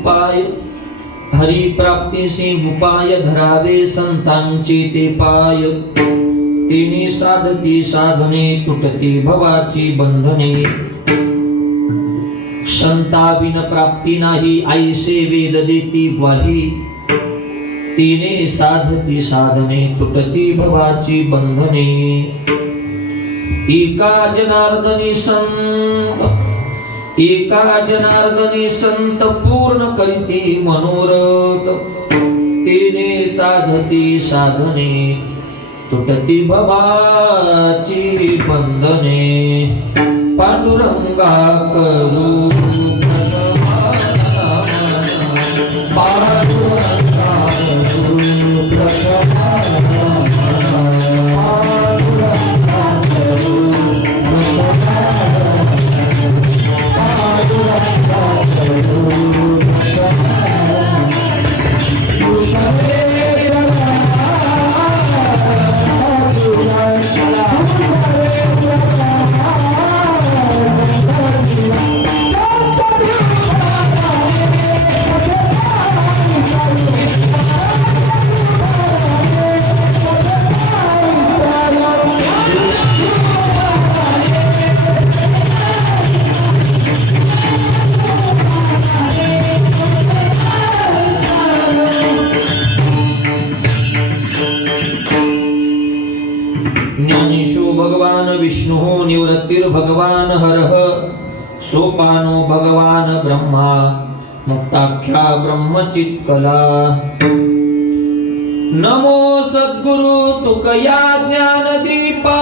उपाय हरी प्राप्तीसी उपाय धरावे संतांचे ते पाय तिने साधती साधने तुटती भवाची बंधने संता बिन प्राप्ती नाही ऐसे वेद देती ग्वाही तिने साधती साधने तुटती भवाची बंधने एका जनार्दनी संत पूर्ण करीती मनोरथ तिने साधती साधने तुटती भवाची बंधने पांडुरंगा करू भगवान विष्णु निवृत्तिर्भगवान हरः सोपानो भगवान ब्रह्मा मुक्ताख्या ब्रह्मचित्कला नमो सद्गुरु तुकया ज्ञानदीपा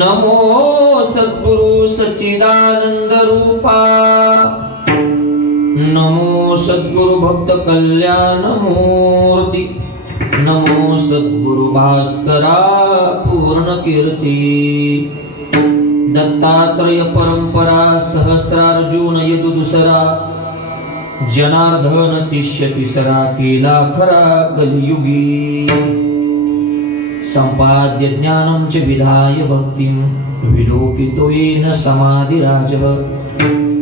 नमो सद्गुरु सच्चिदानंद रूपा नमो सद्गुरु भक्त कल्याण मूर्ती नमो सद्गुरु भास्करा पूर्ण कीर्ती दत्तात्रय परंपरा सहस्रार्जुन यदुदुसरा जनार्दन तिष्य तिसरा केला खरा कलियुगी संपाद्य ज्ञानं च विधाय भक्तिं विलोकितो येन समाधिराजः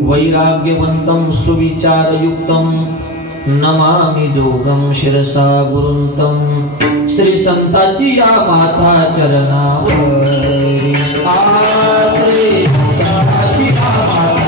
वैराग्यवन्तं सुविचारयुक्तं नमामि जोगं शिरसा गुरुंतं श्री संताची या माता चरणावर आत्रे संताची या माता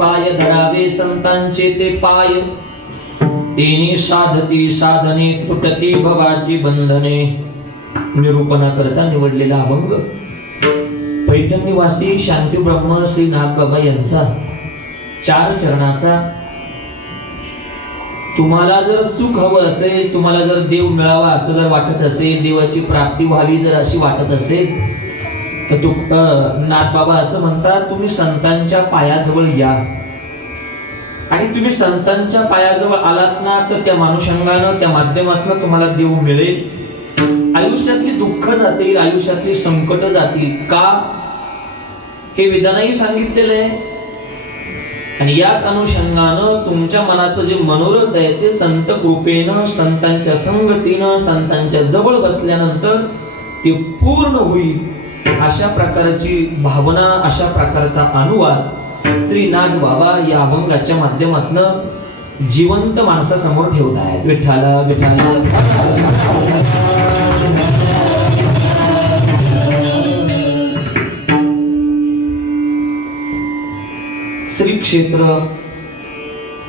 उपाय धरावे संतांचे ते पाय तिने साधती साधने तुटती भवाची बंधने निरूपणा करता निवडलेला अभंग पैठण निवासी शांती ब्रह्म श्री नागबाबा यांचा 4 चरणाचा तुम्हाला जर सुख हवं असेल तुम्हाला जर देव मिळावा असं जर वाटत असेल देवाची प्राप्ती व्हावी जर अशी वाटत असेल तर नाथबाबा असं म्हणतात, तुम्ही संतांच्या पायाजवळ या, आणि तुम्ही संतांच्या पायाजवळ आलात ना तर त्या मानुषंगानं, त्या माध्यमातून तुम्हाला देव मिळेल. आयुष्यातली दुःख जातील, आयुष्यातली संकट जातील. का? हे वेदांनाही सांगितलेलं आहे. आणि याच अनुषंगानं तुमच्या मनाचं जे मनोरथ आहे ते संत कृपेनं, संतांच्या संगतीनं, संतांच्या जवळ बसल्यानंतर ते पूर्ण होईल. अशा प्रकारची भावना, अशा प्रकारचा अनुवाद श्री नाथबाबा या अभंगाच्या माध्यमातून जिवंत माणसासमोर ठेवत आहेत. विठ्ठला विठ्ठला श्री क्षेत्र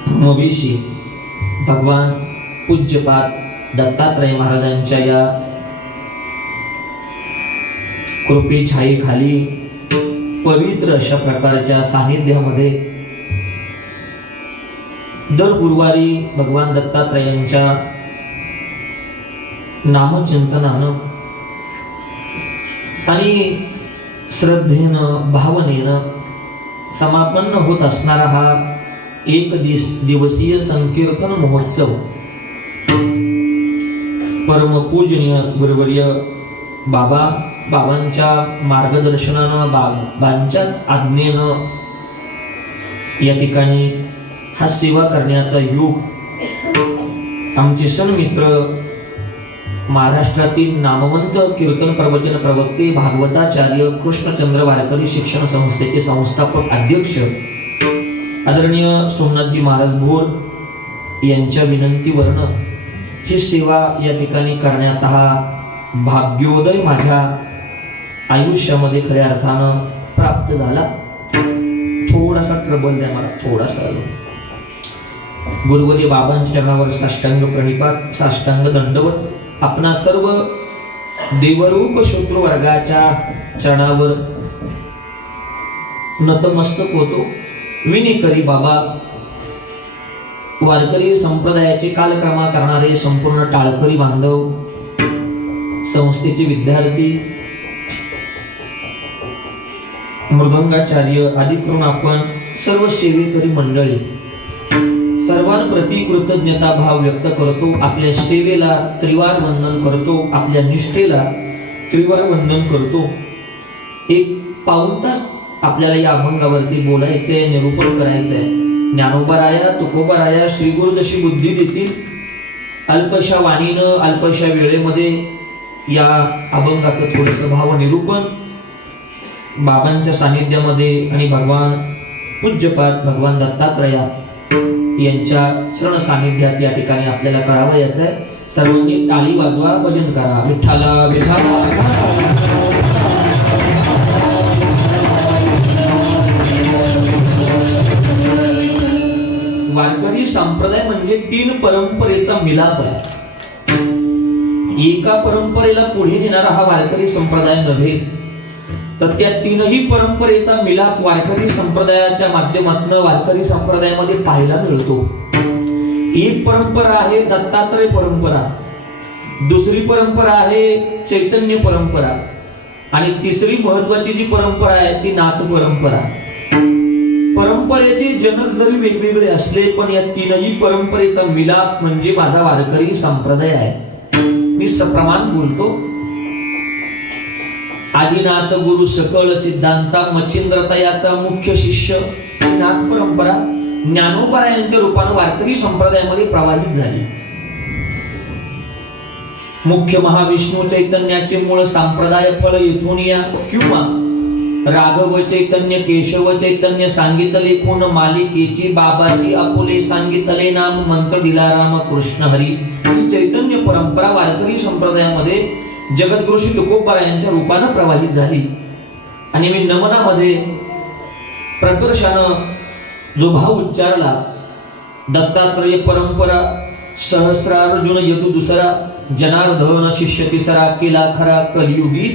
मोबीशी भगवान पूज्यपाद दत्तात्रय महाराजांच्या या कृपे छायेखाली पवित्र अशा प्रकारच्या सानिध्यामध्ये दर गुरुवारी भगवान दत्तात्रयांच्या नामचिंतनानं आणि श्रद्धेनं, भावनेनं समापन्न होत असणारा हा एक दिवसीय संकीर्तन महोत्सव परमपूजनीय गुरुवर्य बाबांच्या मार्गदर्शनानं, बाबांच्याच आज्ञेनं या ठिकाणी हा सेवा करण्याचा योग आमचे सन्मित्र महाराष्ट्रातील नामवंत कीर्तन प्रवचन प्रवक्ते भागवताचार्य कृष्णचंद्र वारकरी शिक्षण संस्थेचे संस्थापक अध्यक्ष आदरणीय सोमनाथजी महाराज भोर यांच्या विनंतीवरनं ही सेवा या ठिकाणी करण्याचा हा भाग्योदय माझ्या आयुष्यामध्ये खऱ्या अर्थानं प्राप्त झाला. थोडासा ट्रबल द्या मला, थोडासा. गुरुवर्य बाबांच्या चरणावर साष्टांग प्रणिपात, साष्टांग दंडवत. आपणा सर्व देवरूप शत्रू वर्गाच्या चरणावर नतमस्तक होतो. विनी करी बाबा, वारकरी संप्रदायाचे कालक्रमा करणारे संपूर्ण टाळकरी बांधव, संस्थेचे विद्यार्थी, मृदंगाचार्य आदी करून आपण सर्व सेवेकरी मंडळी सर्वांप्रती कृतज्ञता भाव व्यक्त करतो. आपल्या सेवेला त्रिवार वंदन करतो, आपल्या निष्ठेला त्रिवार वंदन करतो. एक पाऊल तास आपल्याला या अभंगावरती बोलायचंय, निरूपण करायचंय. ज्ञानोबाराया, तुकोबाराया, श्रीगुरु जशी बुद्धी देतील, अल्पशा वाणीनं, अल्पशा वेळेमध्ये या अभंगाचं थोडंसं भाव निरूपण बाबांच्या सानिध्यामध्ये आणि भगवान पूज्यपाद भगवान दत्तात्रया यांच्या चरण सानिध्यात या ठिकाणी आपल्याला करावयाचं आहे. सर्वांनी टाळी वाजवा, भजन करा. विठ्ठला विठ्ठला. वारकरी संप्रदाय म्हणजे 3 परंपरेचा मिलाप आहे. एका परंपरेला पुढे नेणारा हा वारकरी संप्रदाय नव्हे, तर त्या 3ही परंपरेचा मिलाप वारकरी संप्रदायाच्या माध्यमातून वारकरी संप्रदायामध्ये पाहायला मिळतो. एक परंपरा आहे दत्तात्रय परंपरा, दुसरी परंपरा आहे चैतन्य परंपरा, आणि तिसरी महत्वाची जी परंपरा आहे ती नाथ परंपरा. परंपरेचे जनक जरी वेगवेगळे असले, पण या 3ही परंपरेचा मिलाप म्हणजे माझा वारकरी संप्रदाय आहे. मी सप्रमाण बोलतो. आदिनाथ गुरु सकळ सिद्धांचा मच्छिंद्रतयाचा मुख्य शिष्य नाथ परंपरा ज्ञानोबा यांच्या रूपाने वारकरी संप्रदायामध्ये प्रवाहित झाली. मुख्य महाविष्णू चैतन्याचे मूळ संप्रदाय फळ येथून या, किंवा राघव चैतन्य केशव चैतन्य सांगितले कोण मालिकेची, बाबाची आपुले सांगितले नाम, मंत्र दिला राम कृष्ण हरी. ही चैतन्य परंपरा वारकरी संप्रदायामध्ये जगद्गुरु श्री तुकोबा यांच्या रूपानं प्रवाहित झाली. आणि मी नमनामध्ये प्रकर्षानं जो भाव उच्चारला, दत्तात्रय परंपरा सहस्रार्जुन यदु दुसरा, जनार्दन शिष्य तिसरा, केला खरा कलियुगी.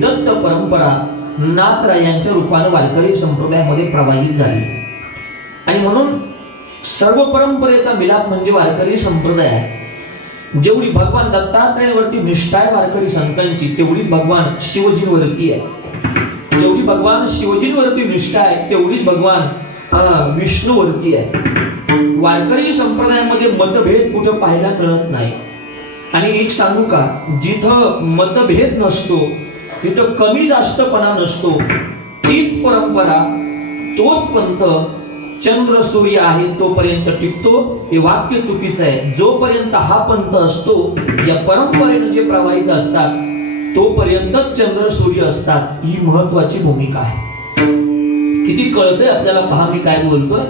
दत्त परंपरा नाथरायांच्या रूपानं वारकरी संप्रदायामध्ये प्रवाहित झाली. आणि म्हणून सर्व परंपरेचा मिलाप म्हणजे वारकरी संप्रदाय आहे. जेवढी भगवान दत्तात्रयावरती निष्ठा आहे वारकरी संतांची, तेवढीच भगवान शिवजीवरती आहे. भगवान शिवजींवरती निष्ठा आहे तेवढीच भगवान विष्णूवरती आहे. वारकरी संप्रदायामध्ये मतभेद कुठे पाहायला मिळत नाही. आणि एक सांगू का, जिथं मतभेद नसतो तिथं कमी जास्तपणा नसतो. तीच परंपरा, तोच पंथ चंद्र सूर्य आहे तोपर्यंत टिकतो. हे वाक्य चुकीचं आहे. जोपर्यंत हा पंथ असतो, या परंपरेने जे प्रवाहित असतात तोपर्यंत चंद्र सूर्य असतात. ही महत्वाची भूमिका आहे. किती कळतंय आपल्याला, पहा मी काय बोलतोय.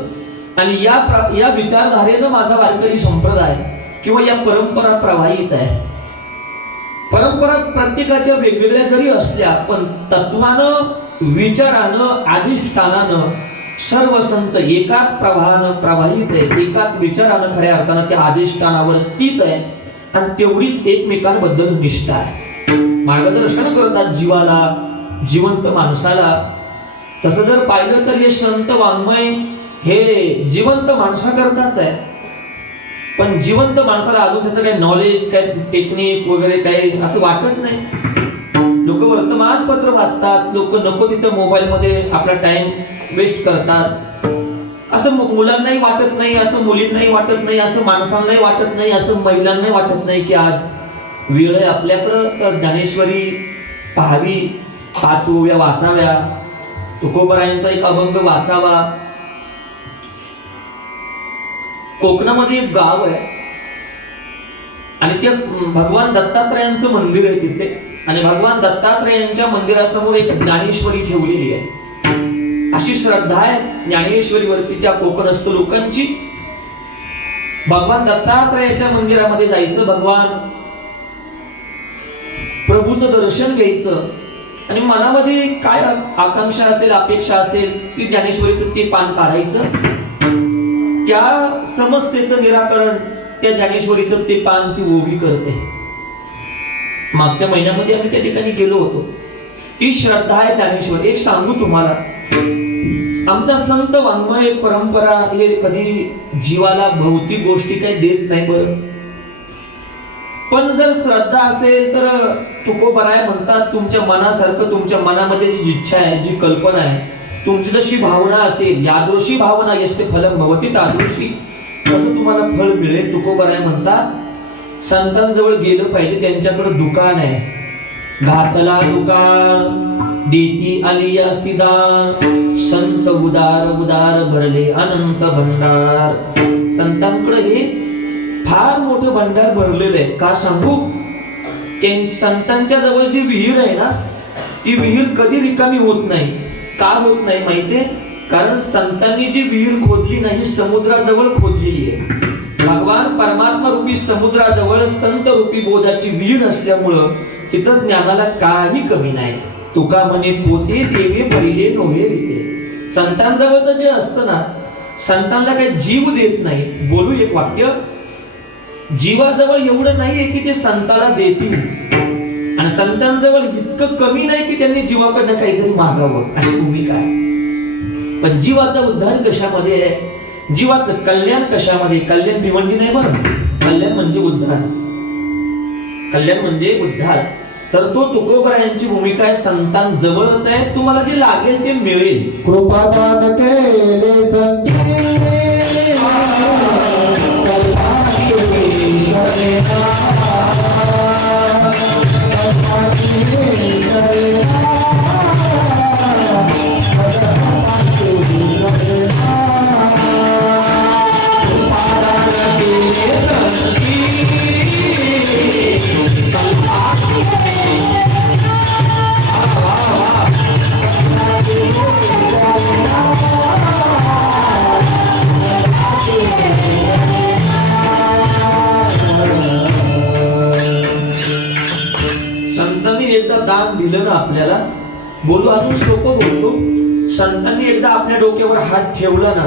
आणि या विचारधारेनं माझा वारकरी संप्रदाय किंवा या परंपरा प्रवाहित आहे. परंपरा प्रत्येकाच्या वेगवेगळ्या जरी असल्या, पण तत्वानं, विचारानं, अधिष्ठानानं सर्व संत एकाच प्रवाहानं प्रवाहित आहे. एकाच विचारानं खऱ्या अर्थानं त्या अधिष्ठानावर स्थित आहे. आणि तेवढीच एकमेकांबद्दल निष्ठा आहे. मार्गदर्शन करतात जीवाला, जिवंत माणसाला. तसं जर पाहिलं तर हे संत वाङ्मय हे जिवंत माणसाकरताच आहे. पण जिवंत माणसाला अजून त्याचं काही नॉलेज, काय टेक्निक वगैरे काही असं वाटत नाही. लोक वर्तमानपत्र वाचतात, लोक नको तिथं मोबाईल मध्ये आपला टाइम वेस्ट करतात. असं मुलांनाही वाटत नाही, असं मुलींनाही वाटत नाही, असं माणसांनाही वाटत नाही, असं महिलांनाही वाटत नाही की आज वेळ आहे आपल्याकडं तर ज्ञानेश्वरी पाहावी, 5 ओव्या वाचाव्या, तुकोबरायांचा एक अभंग वाचावा. कोकणामध्ये एक गाव आहे आणि ते भगवान दत्तात्रयांचं मंदिर आहे तिथे. आणि भगवान दत्तात्रयांच्या मंदिरासमोर एक ज्ञानेश्वरी ठेवलेली आहे. अशी श्रद्धा आहे ज्ञानेश्वरीवरती त्या कोकणस्थ लोकांची. भगवान दत्तात्रयाच्या मंदिरामध्ये जायचं, भगवान प्रभूचं दर्शन घ्यायचं आणि मनामध्ये काय आकांक्षा असेल, अपेक्षा असेल, ती ज्ञानेश्वरीचं ते पान काढायचं. त्या समस्येचं निराकरण त्या ज्ञानेश्वरीचं ते पान ती ओवी करते. मागच्या महिन्यामध्ये आम्ही त्या ठिकाणी गेलो होतो. ही श्रद्धा आहे ज्ञानेश्वर. एक सांगू तुम्हाला, आमचा संत वाङ्मय परंपरा हे कधी जीवाला भौतिक गोष्टी काही देत नाही बरं. पण जर श्रद्धा असेल तर तुकोबराय म्हणतात, तुमच्या मनासारखं, तुमच्या मनामध्ये जी इच्छा आहे, जी कल्पना आहे, तुमची जशी भावना असेल, यादृशी भावना यस्य फलं भवति तादृशी, तसं तुम्हाला फळ मिळेल. तुकोबराय म्हणतात संतांजवळ गेलं पाहिजे. त्यांच्याकडे दुकान आहे, घातला दुकान देती आलिया सिदान, संत उदार उदार भरले अनंत भंडार. संतांकडे हे फार मोठं भंडार भरलेलं आहे. का सांगू, संतांच्या जवळ जी विहीर आहे ना, ती विहीर कधी रिकामी होत नाही. का होत नाही माहितीये? कारण संतांनी जी विहीर खोदली नाही, समुद्राजवळ खोदलेली आहे. भगवान परमात्मा रूपी समुद्राजवळ संत रूपी बोधाची विहीर असल्यामुळं तिथं ज्ञानाला काही कमी नाही. तुका म्हणे पोते देवे भरिले नोहे रीते. संतांजवळचं जे असतं ना, संतांना काही जीव देत नाही. बोलू एक वाक्य, जीवाजवळ एवढं नाहीये की ते संताला देतील, आणि संतांजवळ इतकं कमी नाही की त्यांनी जीवाकडनं काहीतरी मागावं, अशी भूमिका आहे. पण जीवाचा उद्धार कशामध्ये आहे? जीवाचं कल्याण कशामध्ये? कल्याण भिवंडी नाही बरं, कल्याण म्हणजे उद्धार. कल्याण म्हणजे उद्धार. तर तो तुकोबरायांची भूमिका आहे, संतांजवळच आहे. तुम्हाला जे लागेल ते मिळेल. कृपादान केले दान दिलं ना आपल्याला, बोलू अजून सोपं बोलतो, संतांनी एकदा आपल्या डोक्यावर हात ठेवला ना,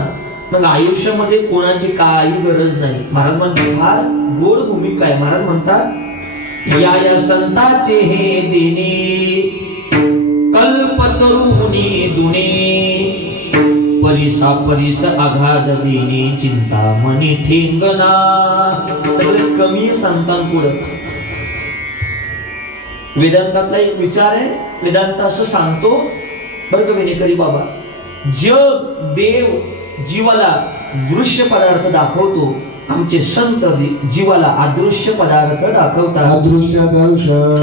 मग आयुष्यामध्ये कोणाची काही गरज नाही. महाराज म्हणतात फार गोड भूमिका आहे. महाराज म्हणतात या संताचे हे देणे कल्पतरुहुनी दुने, परिसा परिस आघात देणे चिंतामणी ठेंगणा. सगळं कमी आहे संतांपुढं. वेदांतातला एक विचार आहे. वेदांत असं सांगतो बरं का विनेकरी बाबा, जग देव जीवाला दृश्य पदार्थ दाखवतो, आमचे संत जीवाला अदृश्य पदार्थ दाखवतात. अदृश्य दर्शन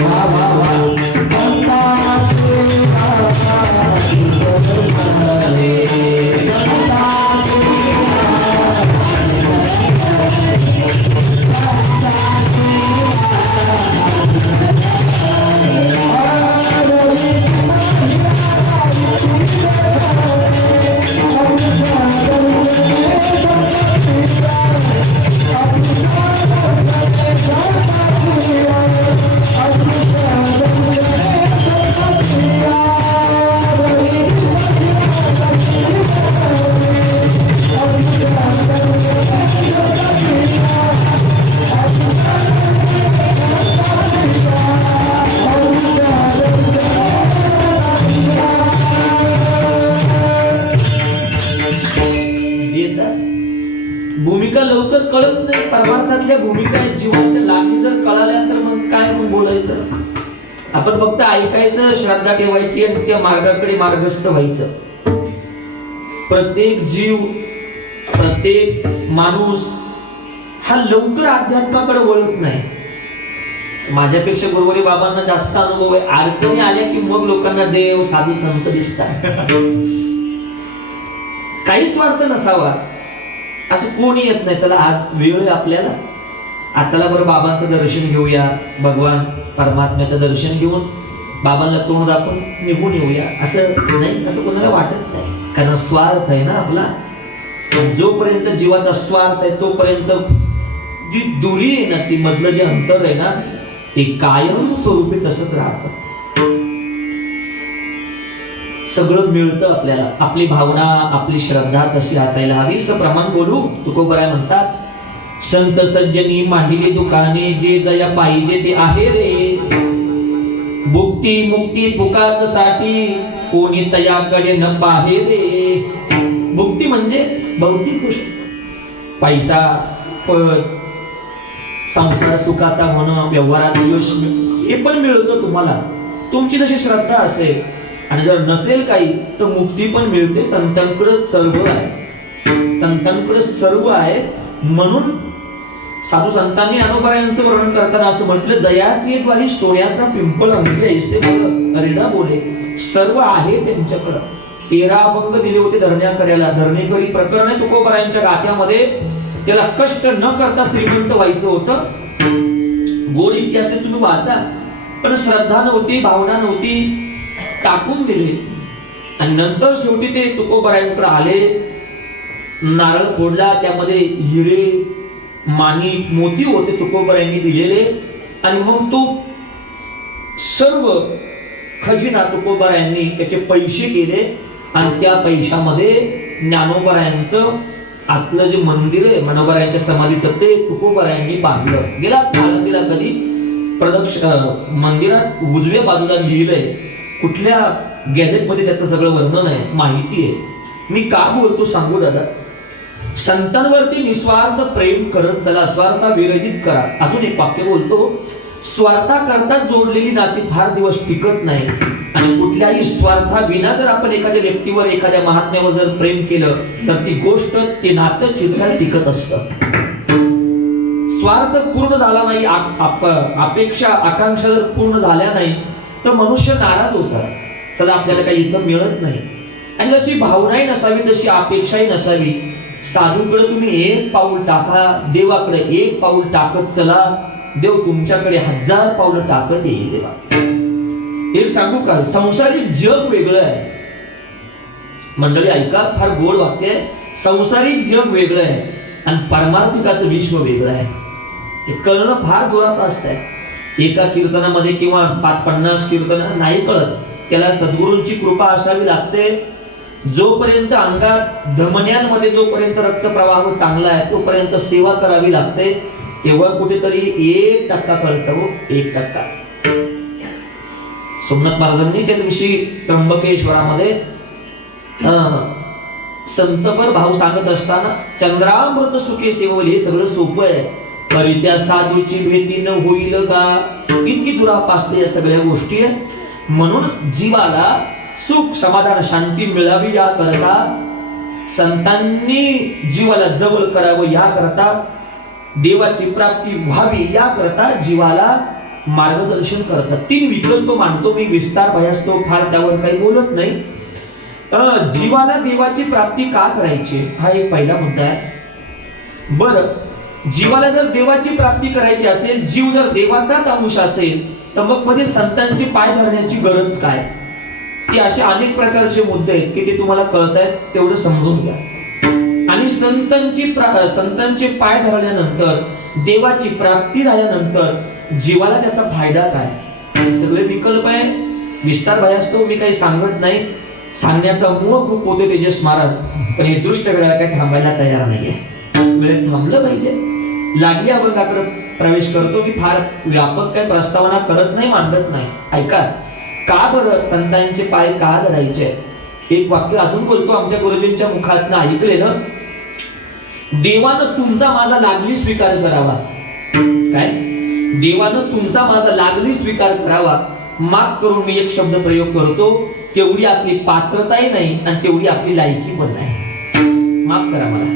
भूमिका लवकर कळत नाही. परमार्थातल्या भूमिका जीवनात लागली जर कळाल्या तर मग काय मग बोलायचं. आपण फक्त ऐकायचं, श्रद्धा ठेवायची आणि त्या मार्गाकडे मार्गस्थ व्हायचं. प्रत्येक जीव, प्रत्येक माणूस हा लवकर अध्यात्माकडे वळत नाही. माझ्यापेक्षा गुरुवारी बाबांना जास्त अनुभव आहे. अडचणी आल्या की मग लोकांना देव साधू संत दिसतात. काही स्वार्थ नसावा असं कोणी येत नाही. चला आज वेळ आहे आपल्याला, आज चला बरं बाबांचं दर्शन घेऊया, भगवान परमात्म्याचं दर्शन घेऊन बाबांना तोंड दाखवून निघून येऊया, असं नाही. असं कोणाला वाटत नाही, कारण स्वार्थ आहे ना आपला. जोपर्यंत जीवाचा स्वार्थ आहे तोपर्यंत जी दुरी आहे ना, ती मधलं जे अंतर आहे ना, ते कायम स्वरूपी तसंच राहतं. सगळं मिळतं आपल्याला. आपली भावना, आपली श्रद्धा तशी असायला हवी. प्रमाण बोलू. तुकोबराय म्हणतात, संत सज्जनी मांडली दुकाने, जे जया पाहिजे ते आहे रे. भुक्ती मुक्ती पुकाच साठी, कोणी तयाकडे न पाहे रे. भुक्ती म्हणजे भौतिक गोष्ट, पैसा, पद, संसार सुखाचा म्हणा, व्यवहारात यश, हे पण मिळतं तुम्हाला, तुमची जशी श्रद्धा असेल. आणि जर नसेल काही तर मुक्ती पण मिळते. संतांकडे सर्व आहे, संतांकडे सर्व आहे. म्हणून साधू संतांनी ज्ञानोबरायांचं वर्णन करताना असं म्हटलं, जयाची द्वारी सोन्याचा पिंपळ अंगी ऐसे हरिदा बोले. सर्व आहे त्यांच्याकडं. 13 अभंग दिले होते धरण्या करायला. धरणेकरी प्रकरण आहे तुकोबरायांच्या गाथ्यामध्ये. त्याला कष्ट न करता श्रीमंत व्हायचं होतं. गोड इतिहास तुम्ही वाचा. पण श्रद्धा नव्हती, भावना नव्हती, टाकून दिले. आणि नंतर शेवटी ते तुकोबरायांकडे आले, नारळ फोडला, त्यामध्ये हिरे, माणिक, मोती होते तुकोबरायांनी दिलेले. आणि मग तो सर्व खजिना तुकोबरायांनी त्याचे पैसे केले. आणि त्या पैशामध्ये ज्ञानोबरायांचं आतलं जे मंदिर आहे मनोबरायांच्या समाधीचं, ते तुकोबरायांनी बांधलं. गेला आळंदीला कधी मंदिरात उजव्या बाजूला लिहिलंय, कुठल्या गॅझेट मध्ये त्याचं सगळं वर्णन आहे, माहिती आहे. मी का बोलतो सांगू दादा. संतांवरती निस्वार्थ प्रेम करत चला, स्वार्था विरहित करा. अजून एक वाक्य बोलतो, स्वार्थाकरता जोडलेली नाती फार दिवस टिकत नाही. आणि कुठल्याही स्वार्था विना जर आपण एखाद्या व्यक्तीवर, एखाद्या महात्म्यावर जर प्रेम केलं तर ती गोष्ट, ते नातं चिरकाल टिकत असतं. स्वार्थ पूर्ण झाला नाही, अपेक्षा आकांक्षा जर पूर्ण झाल्या नाही तर मनुष्य नाराज होतात. चला आपल्याला काही इथं मिळत नाही. आणि जशी भावनाही नसावी, तशी अपेक्षाही नसावी. साधूकडे तुम्ही एक पाऊल टाका, देवाकडे एक पाऊल टाकत चला, देव तुमच्याकडे 1000 पावलं टाकत येईल. देवा एक सांगू का, संसारिक जग वेगळं आहे. मंडळी ऐका, फार गोड वाक्य आहे. संसारिक जग वेगळं आहे आणि परमार्थिकाचं विश्व वेगळं आहे. हे कळणं फार जोरात असतंय. एका कीर्तनामध्ये किंवा 5-50 कीर्तन नाही कळत. त्याला सद्गुरूंची कृपा असावी लागते. जोपर्यंत अंगात धमन्यांमध्ये जोपर्यंत रक्तप्रवाह चांगला आहे तोपर्यंत सेवा करावी लागते. तेव्हा कुठेतरी 1% कळतं. 1%. सोमनाथ महाराजांनी त्या दिवशी त्र्यंबकेश्वरामध्ये संतपर भाव सांगत असताना, चंद्रामृत सुखे सेवले, हे सगळं सोपं आहे, तरी त्या साधूची भेटी न होईल का. इतकी दुरापासते या सगळ्या गोष्टी आहेत. म्हणून जीवाला सुख समाधान शांती मिळावी याकरता, संतांनी जीवाला जवळ करावं याकरता, देवाची प्राप्ती व्हावी याकरता जीवाला मार्गदर्शन करतात. 3 विकल्प मांडतो मी, विस्तार भयास्तव फार त्यावर काही बोलत नाही. जीवाला देवाची प्राप्ती का करायची हा एक पहिला मुद्दा आहे. बरं, जीवाला जर देवाची प्राप्ती करायची असेल, जीव जर देवाचाच अंश असेल, तर मग मध्ये संतांची पाय धरण्याची गरज काय? ते असे अनेक प्रकारचे मुद्दे आहेत की ते तुम्हाला कळत आहेत, तेवढं समजून घ्या. आणि संतांचे पाय धरल्यानंतर, देवाची प्राप्ती झाल्यानंतर जीवाला त्याचा फायदा काय? सगळे विकल्प आहे. विस्तार भयास्तव मी काही सांगत नाही, सांगण्याचा मोह खूप होते तेजस महाराज, पण हे दुष्ट वेळा काही थांबायला तयार नाहीये. वेळेत थांबलं पाहिजे. लागली अभंगाकडे प्रवेश करतो. मी फार व्यापक काही प्रस्तावना करत नाही, मांडत नाही. ऐका, का बरं संतांचे पाय का धरायचे? एक वाक्य अजून बोलतो, आमच्या गुरुजींच्या मुखातनं ऐकलेलं. देवानं तुमचा माझा लागली स्वीकार करावा. काय? देवानं तुमचा माझा लागली स्वीकार करावा. माफ करून मी एक शब्द प्रयोग करतो, तेवढी आपली पात्रताही नाही आणि तेवढी आपली लायकी पण नाही. माफ करा मला.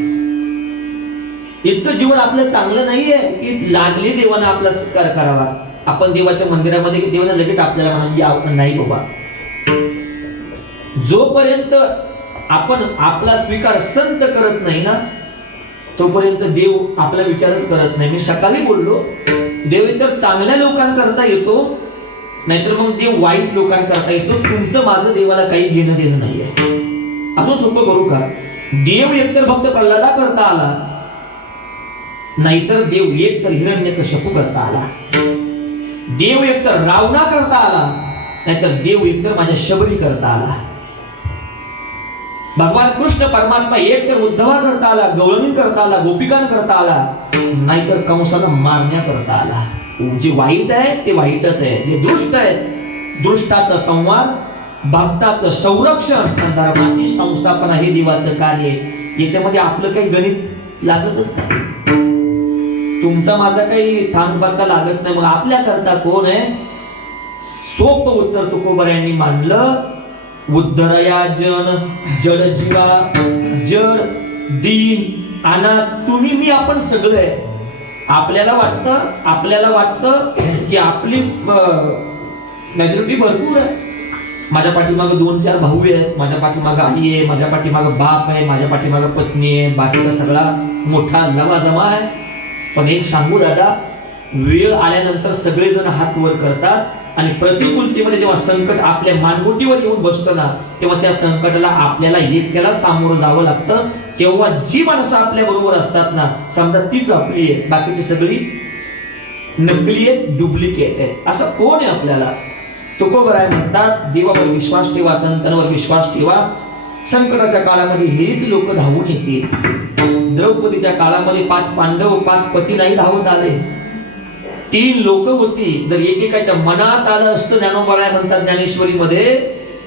इतकं जीवन आपलं चांगलं नाहीये की लागली देवानं आपला स्वीकार करावा. आपण देवाच्या मंदिरामध्ये देवानं लगेच आपल्याला म्हणाली नाही बाबा. जोपर्यंत आपण आपला स्वीकार संत करत नाही ना, तोपर्यंत देव आपला विचारच करत नाही. मी सकाळी बोललो, देव तर चांगल्या लोकांकरता येतो, नाहीतर मग देव वाईट लोकांकरता येतो. तुमचं माझं देवाला काही घेणं देणं नाहीये. अजून सोपं करू का? देव एकतर भक्त प्रल्हादा करता आला, नाहीतर देव एकतर हिरण्यकश्यपू करता आला. देव एकतर रावणा करता आला, नाहीतर देव एकतर माझ्या शबरी करता आला. भगवान कृष्ण परमात्मा एक तर उद्धवा करता आला, गवळणी करता आला, गोपिकां करता आला, नाहीतर कंसाला मारण्या करता आला. जे वाईट आहे ते वाईटच आहे, जे दुष्ट आहे दुष्टाचा संवार, भक्ताचं संरक्षण आणि धर्माची संस्थापना हे देवाचं कार्य आहे. याच्यामध्ये आपलं काही गणित लागतच नाही, तुमचा माझा काही थांगबाता लागत नाही. मग आपल्या करता कोण आहे? सोपं उत्तर तुकोबऱ्यांनी मांडलं. उद्धरया जन जड जीवा, जड दीन अनाथ, तुम्ही मी आपण सगळे. आपल्याला वाटतं की आपली मेजॉरिटी भरपूर आहे. माझ्या पाठीमागे 2-4 भाऊ आहेत, माझ्या पाठीमागे आई आहे, माझ्या पाठीमागे बाप आहे, माझ्या पाठीमागे पत्नी आहे, बाकीचा सगळा मोठा लवाजमा आहे. पण एक सांगू दादा, वेळ आल्यानंतर सगळेजण हात वर करतात आणि प्रतिकूलतेमध्ये जेव्हा संकट आपल्या मानगुटीवर येऊन बसतं ना, तेव्हा त्या संकटाला आपल्याला एकट्याला सामोरं जावं लागतं. तेव्हा जी माणसं आपल्या बरोबर असतात ना, समजा तीच आपली आहे, बाकीची सगळी नकली आहेत, डुप्लिकेट आहेत. असं कोण आहे आपल्याला? तुकोबराय म्हणतात, देवावर विश्वास ठेवा, संतांवर विश्वास ठेवा. संकटाच्या काळामध्ये हेच लोक धावून येतील. द्रौपदीच्या काळामध्ये 5 पांडव 5 पती नाही धावून आले, 3 लोक होती. जर एकेकाच्या मनात आलं असतं, ज्ञानोबराय म्हणतात ज्ञानेश्वरीमध्ये,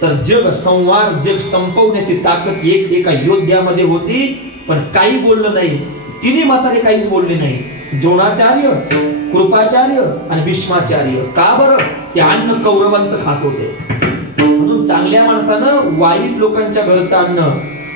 तर जग संवार, जग संपवण्याची ताकद एका योद्ध्यामध्ये होती. पण काही बोललं नाही, तिन्ही म्हातारे काहीच बोलले नाही. द्रोणाचार्य, कृपाचार्य आणि भीष्माचार्य. का बरं? ते अन्न कौरवांचं खात होते. म्हणून चांगल्या माणसानं वाईट लोकांच्या घरचं अन्न,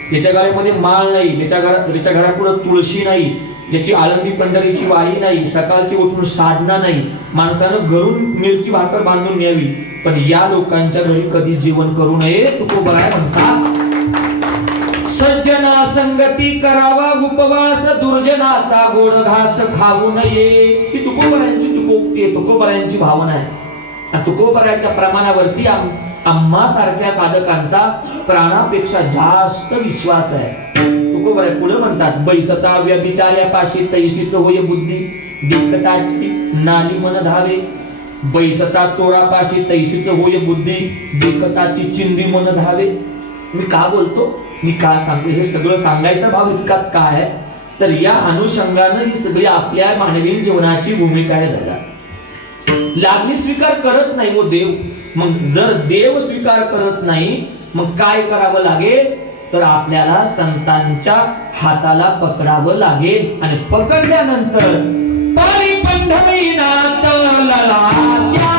ज्याच्या घरामध्ये माळ नाही, ज्याच्या घरापुढे तुळशी नाही, ज्याची आळंदी पंढरीची वारी नाही, सकाळची उठून साधना नाही, माणसानं घरून मिरची भाकर बांधून न्यावी. पण या लोकांच्या घरी कधी जेवण करू नये. तुकोबराय म्हणतात, सज्जना संगती करावा उपवास, दुर्जनाचा गोड घास खाऊ नये. ही तुकोबरायांची तुकोक्ती आहे, तुकोबरायांची भावना आहे. आणि तुकोबरायाच्या प्रमाणावरती आम्हा सारख्या साधकांचा प्राणापेक्षा जास्त विश्वास आहे. तुकोबराय पुढे म्हणतात, बैसता व्यभिचार्यापाशी तैसीच होय बुद्धी, दिक्कताची नाली मन धावे. बैसता चोरापाशी तैसीच होय बुद्धी, दिक्कताची चिंदी मन धावे. मी का बोलतो, मी का सांगतो, हे सगळं सांगायचा भाव इतकाच का आहे, तर या अनुषंगानं ही सगळी आपल्या मानवी जीवनाची भूमिका आहे दादा. लागणी स्वीकार करत नाही वो देव. मग जर देव स्वीकार करत नाही, मग काय करावं लागेल? तर आपल्याला संतांच्या हाताला पकडावं लागेल. आणि पकडल्यानंतर पाणी पंढरीनाथ ललाट्या,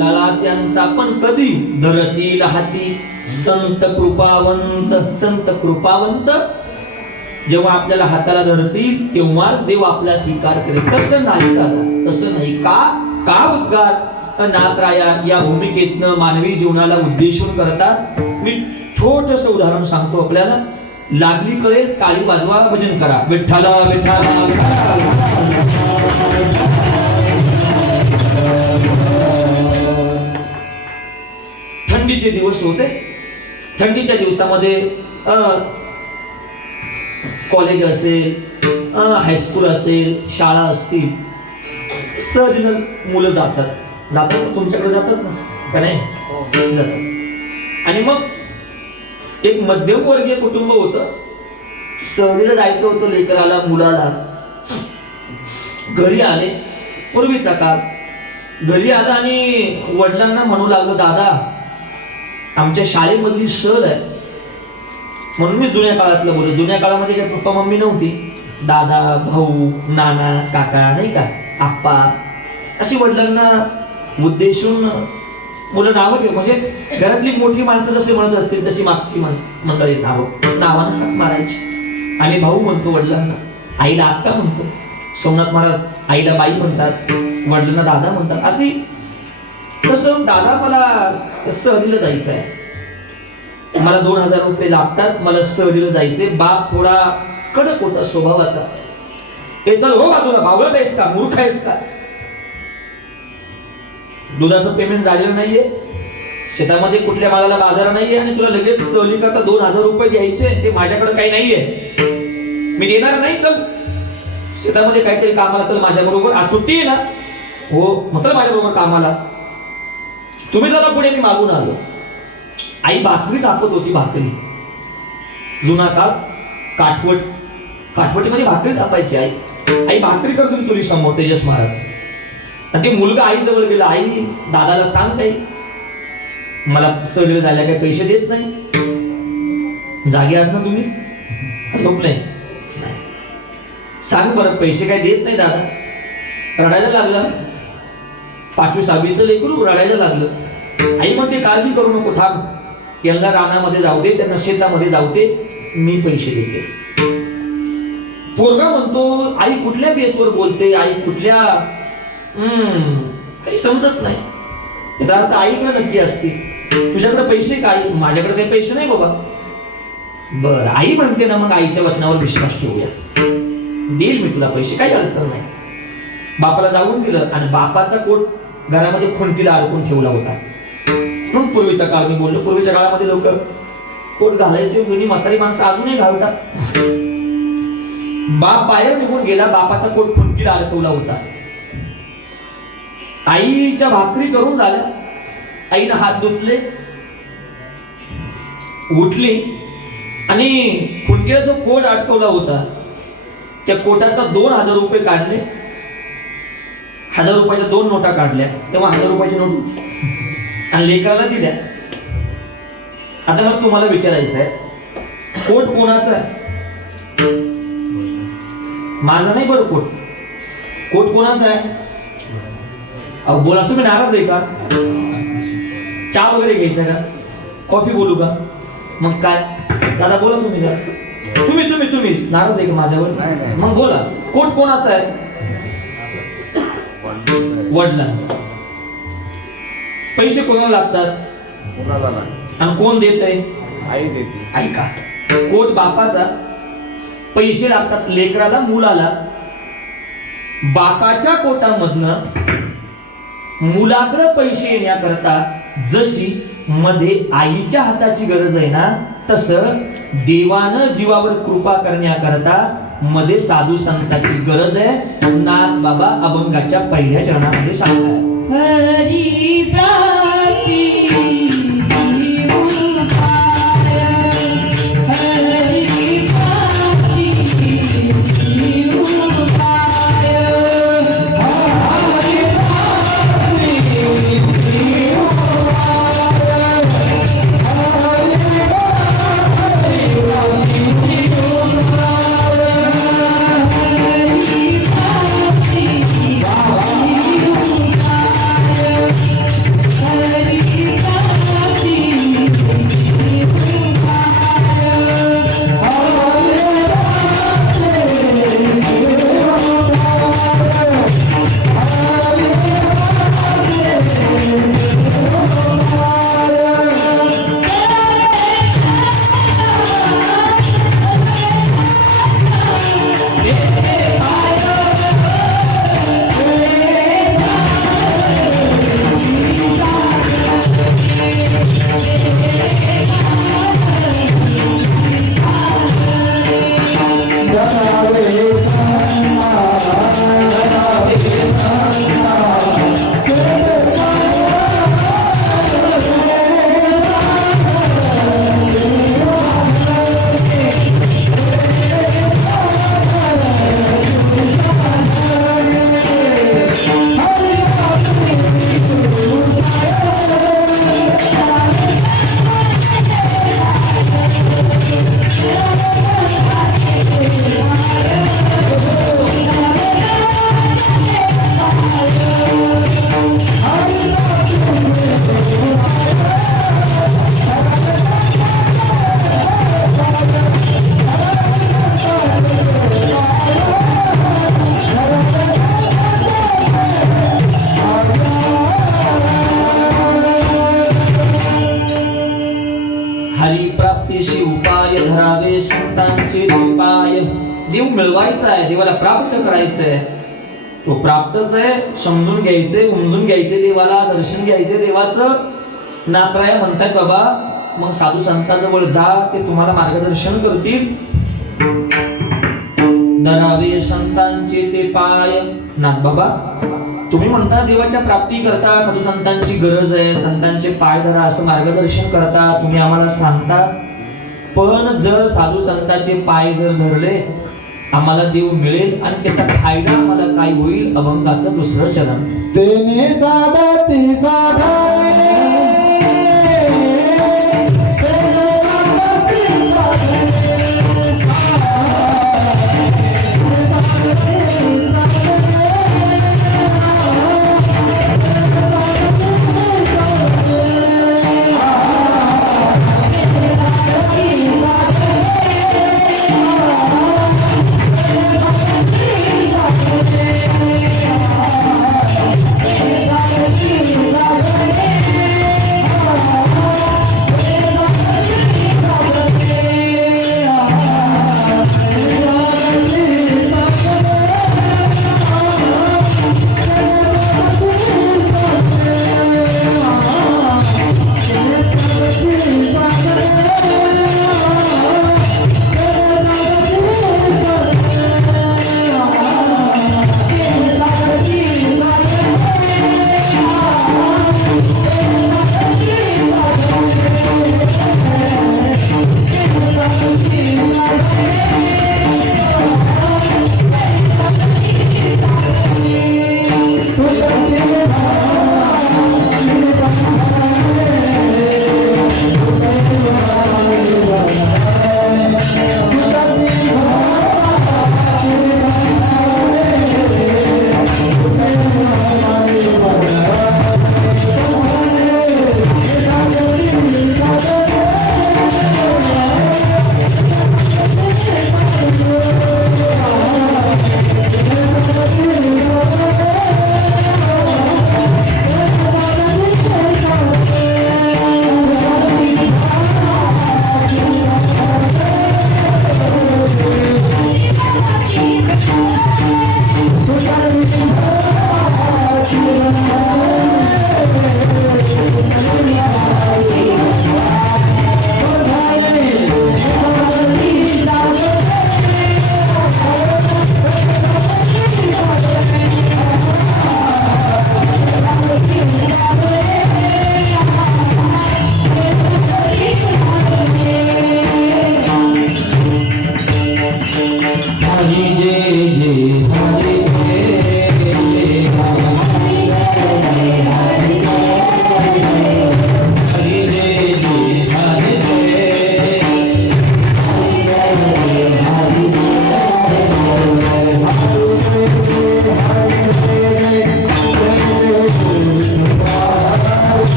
लळा त्यांचा पण कधी धरतील हाती संत कृपावंत. संत कृपावंत जेव्हा आपल्याला हाताला धरतील तेव्हाच देव आपला स्वीकार करेल. तसं नाही दादा, तसं नाही. का उद्गार नाथराया या भूमिकेतनं मानवी जीवनाला उद्देशून करतात. मी छोटस उदाहरण सांगतो आपल्याला. लागली कळे टाळी वाजवा, भजन करा, विठ्ठला विठ्ठला विठ्ठला. थंडीचे दिवस होते. थंडीच्या दिवसामध्ये कॉलेज असेल, हायस्कूल असेल, शाळा असतील, सहज मुलं जातात. तुमच्याकडे जातात ना का नाही? जातात. आणि मग एक मध्यमवर्गीय कुटुंब होतं. सहलीला जायचं होतं लेकराला, मुलाला. घरी आले, पूर्वीचा काळ. घरी आला आणि वडिलांना म्हणू लागलो, दादा आमच्या शाळेमधली सहल आहे. म्हणून मी जुन्या काळातलं बोलतो. जुन्या काळामध्ये काही पप्पा मम्मी नव्हती. दादा, भाऊ, नाना, काका, नाही का, आप्पा, अशी वडिलांना उद्देशून मुलं नावं घेऊ. म्हणजे घरातली मोठी माणसं जसे म्हणत असतील तशी मागची मंडळी नावानं हाक मारायची. आणि भाऊ म्हणतो वडिलांना, आईला आक्का म्हणतो. सोमनाथ महाराज आईला बाई म्हणतात, वडिलांना दादा म्हणतात. अशी तसं दादा मला सहलीला जायचं आहे, मला 2000 रुपये लागतात, मला सहलीला जायचे. बाप थोडा कडक होता स्वभावाचा. हे चल हो बाजूला, बावळट आहेस का, मूर्ख आहेस का? दुधाचं पेमेंट झालेलं नाहीये, शेतामध्ये कुठल्या मालाला बाजार नाहीये, आणि तुला लगेच सहली करता 2000 रुपये द्यायचे. ते माझ्याकडे काही नाहीये, मी देणार नाही. चल शेतामध्ये काहीतरी कामाला चल माझ्या बरोबर. आज सुट्टी आहे ना? हो, मग चल माझ्या बरोबर कामाला. तुम्ही जरा पुढे, मी मागून आलो. आई भाकरी तापत होती. भाकरी जुना काळ, काठवटीमध्ये भाकरी तापायची. आई भाकरी करत होती चुली समोर, तेजस महाराज. आणि ते मुलगा आई जवळ गेला. आई दादाला सांग, काही मला सहलीला जायला काही पैसे देत नाही. जागे आहात ना तुम्ही? झोपले? सांग बरं, पैसे काही देत नाही दादा. रडायला लागला. 5वी 6वीचं लेकरू रडायला लागलं. आई म्हणते, काळजी करू नको, थांब, यांना रानामध्ये जाऊ दे, त्यांना शेतामध्ये जाऊ दे, मी पैसे देते. पोरगा म्हणतो, आई कुठल्या बेसवर बोलते, आई कुठल्या काही समजत नाही. याचा अर्थ आईकडे नक्की असते. तुझ्याकडे पैसे काय? माझ्याकडे काही पैसे नाही बाबा. बर, आई म्हणते ना, मग आईच्या वचनावर विश्वास ठेवूया, देईल मी तुला पैसे, काही अडचण नाही. बापाला जाऊन दिलं. आणि बापाचा कोट घरामध्ये खुंटीला अडकून ठेवला होता. म्हणून पूर्वीचा काळ मी बोललो, पूर्वीच्या काळामध्ये लोक कोट घालायचे. जुनी म्हातारी माणसं अजूनही घालतात. बाप बाहेर निघून गेला, बापाचा कोट खुंटीला अडकवला होता. आईच्या भाकरी करून झाल्या. आईनं हात धुतले, उठली आणि खुंटीला जो कोट अडकवला होता त्या कोटात 2000 रुपये काढले. 1000 रुपयाच्या 2 नोटा काढल्या. तेव्हा 1000 रुपयाची नोट आणि लेकराला दिल्या. आता मला तुम्हाला विचारायचं आहे, कोट कोणाचा आहे? माझा नाही बरं. कोट कोणाचा आहे? अहो बोला, तुम्ही नाराज आहे का? चहा वगैरे घ्यायचा का? कॉफी बोलू का? मग काय दादा बोला, तुम्ही जा. तुम्ही नाराज आहे का माझ्यावर? मग बोला, कोट कोणाचा आहे? वडिलांचा. पैसे कोणाला लागतात? आणि कोण देत आहे? आई देते. ऐका, कोट बापाचा, पैसे लागतात लेकराला, मुलाला. बापाच्या कोटामधनं मुलाकडे पैसे येण्याकरता जशी मध्ये आईच्या हाताची गरज आहे ना, तसं देवानं जीवावर कृपा करण्याकरता मध्ये साधू संतांची गरज आहे. नाथ बाबा अभंगाच्या पहिल्या चरणामध्ये सांगतात. हरी प्राप्ती मिळवायचा आहे, देवाला प्राप्त करायचं आहे. तो प्राप्तच आहे, समजून घ्यायचे, उमजून घ्यायचे, देवाला दर्शन घ्यायचे देवाचं. नाथराय म्हणतात बाबा मग साधू संतांजवळ जा, ते तुम्हाला मार्गदर्शन करतील. धरावे संतांचे ते पाय. नाथ बाबा तुम्ही म्हणता देवाच्या प्राप्ती करता साधू संतांची गरज आहे, संतांचे पाय धरा असं मार्गदर्शन करता, तुम्ही आम्हाला सांगता. पण जर साधू संतांचे पाय जर धरले आम्हाला देव मिळेल आणि त्याचा फायदा आम्हाला काय होईल? अभंगाचं दुसरं चरण. तेने साधती साधावे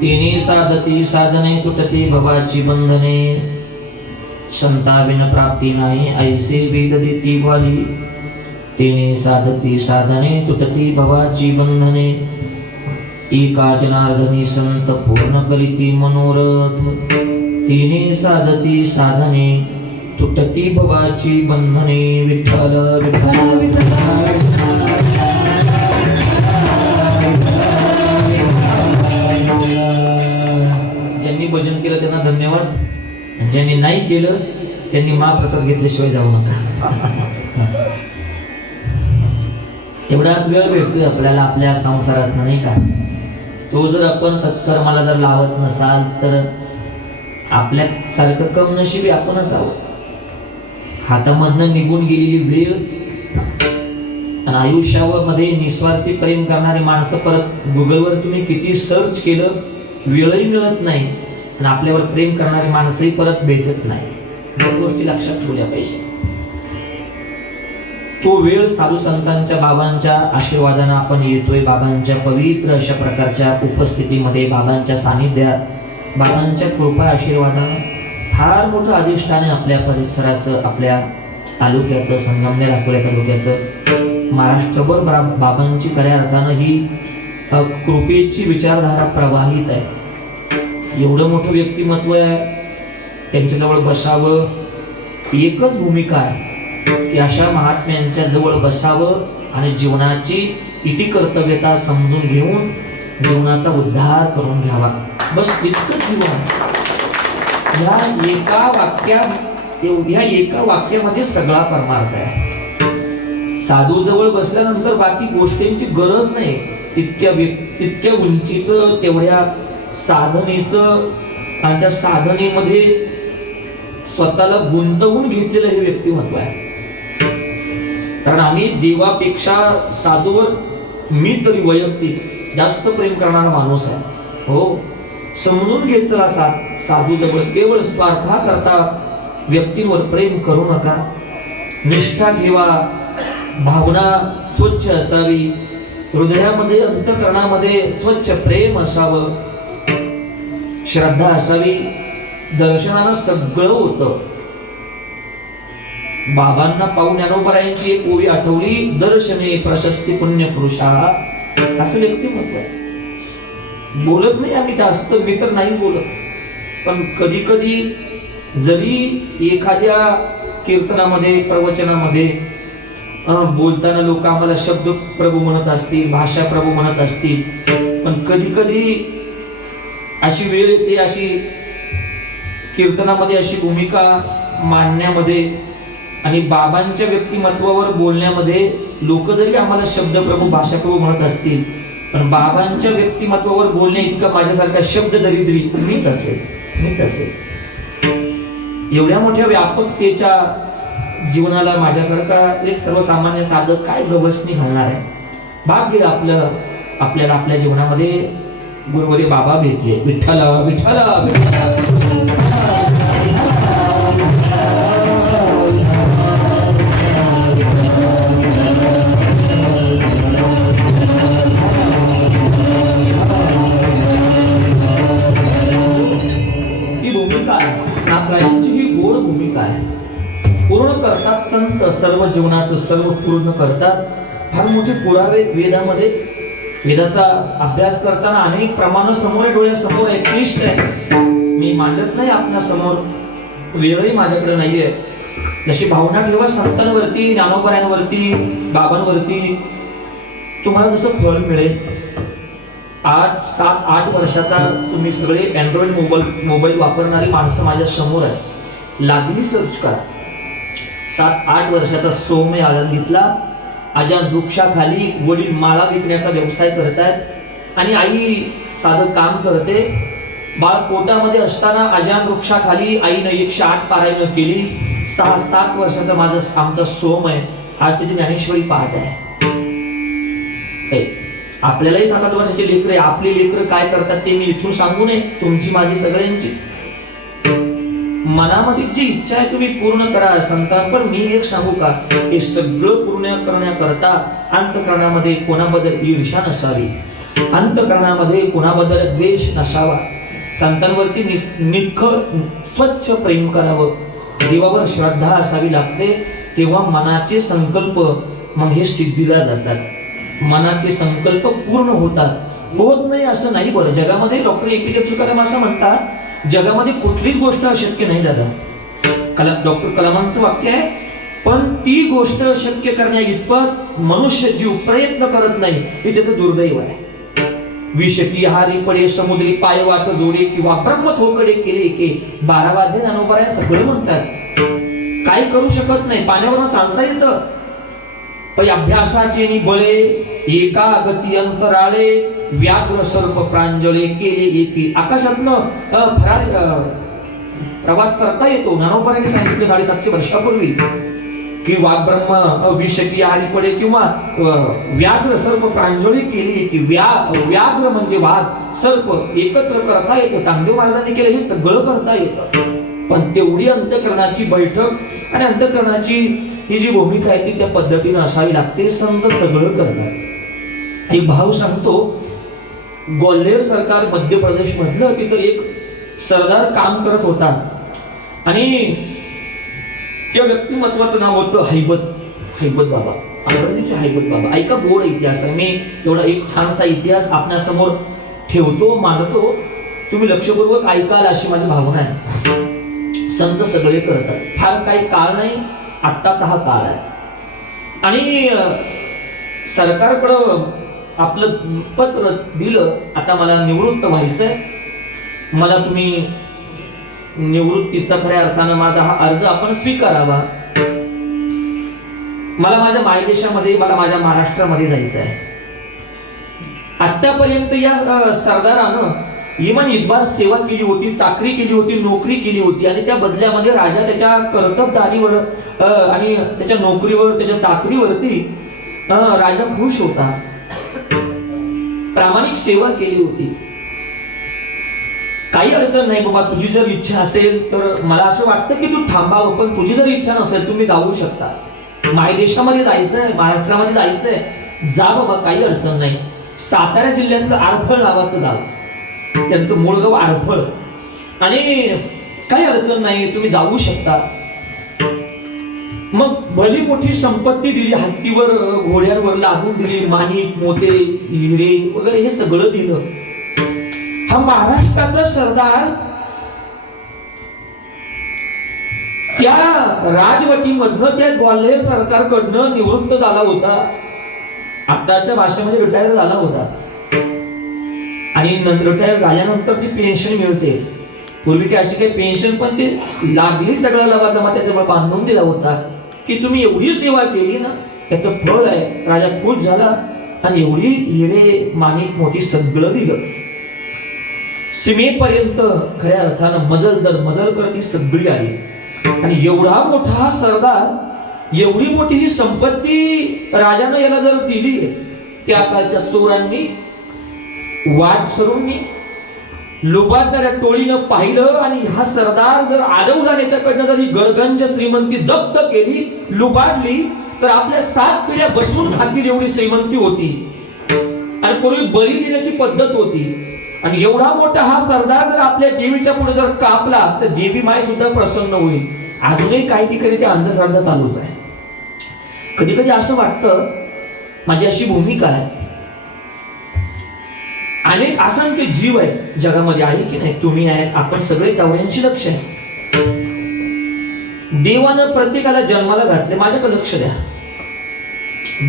तिने साधती साधने तुटती भवाची बंधने संताविन प्राप्ती नाही ऐसे वेद देती ग्वाही तिने साधती साधने तुटती भवाची बंधने एका जनार्दनी संत पूर्ण करीती मनोरथ तिने साधती साधने तुटती भवाची बंधने विठ्ठल विठ्ठल ज्यांनी भजन केलं त्यांना धन्यवाद, ज्यांनी नाही केलं त्यांनी महाप्रसाद घेतल्याशिवाय जाऊ नका. एवढाच वेळ भेटतोय आपल्याला आपल्या संसारात, नाही का? तो जर आपण सत्कर्माला जर लावत नसाल तर आपल्या सारखं कमनशिबी आपणच आहोत. हातामधनं निघून गेलेली वेळ आणि आयुष्यामध्ये निस्वार्थी प्रेम करणारी माणसं परत गुगलवर तुम्ही किती सर्च केलं वेळही मिळत नाही आणि आपल्यावर प्रेम करणारी माणसंही परत भेटत नाही. या गोष्टी लक्षात ठेवल्या पाहिजे. तो वेळ साधू संतांच्या बाबांच्या आशीर्वादाने आपण येतोय, बाबांच्या पवित्र अशा प्रकारच्या उपस्थितीमध्ये, बाबांच्या सानिध्यात, बाबांच्या कृपा आशीर्वादाने फार मोठं अधिष्ठान आहे आपल्या परिसराचं, आपल्या तालुक्याचं, संगमनेर अकोला तालुक्याचं. महाराष्ट्रभर बाबांची खऱ्या अर्थानं ही कृपेची विचारधारा प्रवाहित आहे. एवढं मोठं व्यक्तिमत्व आहे, त्यांच्याजवळ बसावं. एकच भूमिका आहे की अशा महात्म्यांच्या जवळ बसावं आणि जीवनाची इति कर्तव्यता समजून घेऊन जीवनाचा उद्धार करून घ्यावा. बस इतकंच जीवन. या एका वाक्यामध्ये सगळा परमार्थ आहे. साधू जवळ बसल्यानंतर बाकी गोष्टींची गरज नाही. तितक्या उंचीचं, तेवढ्या साधनेचं आणि त्या साधनेमध्ये स्वतःला गुंतवून घेतलेलं हे व्यक्तिमत्व आहे. कारण आम्ही देवापेक्षा साधूवर, मी तरी वैयक्तिक जास्त प्रेम करणारा माणूस आहे. हो, समजून घ्यायचं असा साधू जवळ केवळ स्वार्था करता व्यक्तींवर प्रेम करू नका. निष्ठा ठेवा, भावना स्वच्छ असावी, हृदयामध्ये अंतःकरणामध्ये स्वच्छ प्रेम असावं, श्रद्धा असावी. दर्शनानं सगळं होतं. बाबांना पाहून ज्ञानोबरायांची एक ओवी आठवली, दर्शने प्रशस्ती पुण्य पुरुषा. असं व्यक्तिमत्व आहे. बोलत नाही आम्ही जास्त, मी तर नाहीच बोलत, पण कधी कधी जरी एखाद्या कीर्तनामध्ये, प्रवचनामध्ये बोलताना लोक आम्हाला शब्द प्रभू म्हणत असतील, भाषा प्रभू म्हणत असतील, पण कधी कधी अशी वेळ येते, अशी कीर्तनामध्ये अशी भूमिका मांडण्यामध्ये आणि बाबांच्या व्यक्तिमत्वावर बोलण्यामध्ये लोक जरी आम्हाला शब्द प्रभू, भाषा प्रभू म्हणत असतील, पण बाबांच्या व्यक्तिमत्वावर बोलण्या इतका माझ्यासारखा शब्द दरिद्री मीच असेल. एवढ्या मोठ्या व्यापकतेच्या जीवनाला माझ्यासारखा एक सर्वसामान्य साधक काय गवसणी घालणार आहे? भाग्य आपल्याला आपल्या जीवनामध्ये गुरुवरी बाबा भेटले. विठ्ठल विठ्ठल विठ्ठल. ही भूमिका आहे, नाथरायांची ही गोड भूमिका आहे. पूर्ण करतात संत, सर्व जीवनाचं सर्व पूर्ण करतात. फार मोठे पुरावे वेदामध्ये, वेदाचा अभ्यास करताना अनेक प्रमाण समोर डोळ्यासमोर आहे, क्लिष्ट आहे. मी मांडत नाही आपल्या समोर, वेळही माझ्याकडे नाहीये. जशी भावना ठेवा संतांवरती, ज्ञानोबरायांवरती, बाबांवरती, तुम्हाला जसं फळ मिळेल. 7-8 वर्षाचा तुम्ही सगळे अँड्रॉइड मोबाईल वापरणारी माणसं माझ्या समोर आहे. लागली सर्च करा. 7-8 वर्षाचा सौम्य आळंदीतला अजान वृक्षाखाली वडील माळा विकण्याचा व्यवसाय करतायत आणि आई साधं काम करते. बाळ पोटामध्ये असताना अजान वृक्षाखाली आईनं 108 पारायण केली. 6-7 वर्षाचा आमचा सोम आहे. आज त्याची ज्ञानेश्वरी पाठ आहे. आपल्यालाही 7-8 वर्षाची लेकरं आहे. आपली लेकरं काय करतात ते मी इथून सांगू नये, तुमची माझी सगळ्यांचीच. मनामध्ये जी इच्छा आहे तुम्ही पूर्ण करा संतान. पण मी एक सांगू का, हे सगळं पूर्ण करण्याकरता अंतःकरणामध्ये कोणाबद्दल ईर्ष्या नसावी, अंतकरणामध्ये कुणाबद्दल द्वेष नसावा, संतांवरती निखळ स्वच्छ प्रेम करावं, देवावर श्रद्धा असावी लागते, तेव्हा मनाचे संकल्प मग हे सिद्धीला जातात, मनाचे संकल्प पूर्ण होतात. होत नाही असं नाही. बरं, जगामध्ये डॉक्टर APJ अब्दुल कलाम असं म्हणतात, जगामध्ये कुठलीच गोष्ट अशक्य नाही दादा. डॉक्टर कलामांचं वाक्य आहे, पण ती गोष्ट शक्य करण्या इतपत मनुष्य जीव प्रयत्न करत नाही, हे त्याचं दुर्दैव आहे. विषकी हारी पडे समुद्री पाय वाट जोडे किंवा ब्रह्म थोकडे केले के 12 वाद्य ज्ञानोबा सगळं म्हणतात. काही करू शकत नाही, पाण्यावर चालता येतं, पण अभ्यासाचे बळे एका गती अंतराळे व्याघ्र सर्प प्रांजळे केले एके. आकाशातनं प्रवास करता येतो. ज्ञानोबाने सांगितलं 750 वर्षापूर्वी की वाग्ब्रह्म विषकी आली पडे किंवा व्याघ्र सर्प प्रांजळी केली की व्याघ्र म्हणजे वाघ सर्प एकत्र करता येतं. चांगदेव महाराजांनी केलं हे सगळं करता येतं, पण तेवढी अंतःकरणाची बैठक आणि अंतःकरणाची ही जी भूमिका आहे ती त्या पद्धतीने असावी लागते. संत सगळं करतात. एक भाव सांगतो, ग्वाल्हेर सरकार मध्य प्रदेश मधलं तिथं एक सरदार काम करत होता आणि त्या व्यक्तिमत्वाचं नाव होतं हैबत बाबा, अमरावतीचे हैबत बाबा. ऐका, गोड इतिहास आहे. मी एवढा एक छानसा इतिहास आपल्यासमोर ठेवतो, मांडतो, तुम्ही लक्षपूर्वक ऐकाल अशी माझी भावना आहे. संत सगळे करतात, फार काही काळ नाही, आत्ताचा हा काळ आहे. आणि सरकारकडं आपलं पत्र दिलं, आता मला निवृत्त व्हायचंय, मला तुम्ही निवृत्तीचा खऱ्या अर्थानं माझा हा अर्ज आपण स्वीकारावा. मला माझ्या मायदेशामध्ये, मला माझ्या महाराष्ट्रामध्ये जायचं आहे. आतापर्यंत या सरदारानं इमान इतबार सेवा केली होती, चाकरी केली होती, नोकरी केली होती आणि त्या बदल्यामध्ये राजा त्याच्या कर्तबदारीवर आणि त्याच्या नोकरीवर, त्याच्या चाकरीवरती राजा खुश होता. प्रामाणिक सेवा केली होती. काही अडचण नाही बाबा, तुझी जर इच्छा असेल तर मला असं वाटतं की तू थांबावं, पण तुझी जर इच्छा नसेल तुम्ही जाऊ शकता. मायदेशामध्ये जायचंय, महाराष्ट्रामध्ये जायचंय, जा बाबा, काही अडचण नाही. सातारा जिल्ह्यातलं आरफळ नावाचं गाव, त्यांचं मूळ गाव आरफळ, आणि काही अडचण नाही, तुम्ही जाऊ शकता. मग भली मोठी संपत्ती दिली, हत्तीवर घोड्यांवर लादून दिली, माणिक मोते हिरे वगैरे हे सगळं दिलं. हा महाराष्ट्राचा सरदार त्या राजवटीमधनं, त्या ग्वाल्हेर सरकारकडनं निवृत्त झाला होता. आताच्या भाषेमध्ये रिटायर झाला होता आणि रिटायर झाल्यानंतर ती पेन्शन मिळते. पूर्वी काय अशी काही पेन्शन, पण ती लागली सगळा लवाजमा त्याच्यामुळे बांधून दिला होता की तुम्ही एवढी सेवा केली ना, त्याचं फळ आहे. राजा खुश झाला आणि एवढी हिरे माणिक मोती सगळं दिलं. सीमेपर्यंत खऱ्या अर्थानं मजल करती सगळी आली. आणि एवढा मोठा हा सरदार, एवढी मोठी ही संपत्ती राजानं याला जर दिली, त्या काळच्या चोरांनी, वाटसरूंनी, लुबाडणाऱ्या टोळीनं पाहिलं आणि हा सरदार जर अडवला, त्याच्याकडनं जर ही गडगंज श्रीमंती जप्त केली, लुबाडली, तर आपल्या 7 पिढ्या बसून खातील एवढी श्रीमंती होती. आणि पूर्वी बळी देण्याची पद्धत होती. आणि एवढा मोठा हा सरदार जर आपल्या देवीच्या पुढे जर कापला तर देवी माय सुद्धा प्रसन्न होईल. अजूनही काही ठिकाणी ते अंधश्रद्धा चालूच आहे. कधी कधी असं वाटतं, माझी अशी भूमिका आहे, अनेक असंख्य जीव आहेत जगामध्ये, आहे की नाही, तुम्ही आहेत, आपण सगळे 84 लक्ष आहे. देवानं प्रत्येकाला जन्माला घातले. माझ्याकडे लक्ष द्या,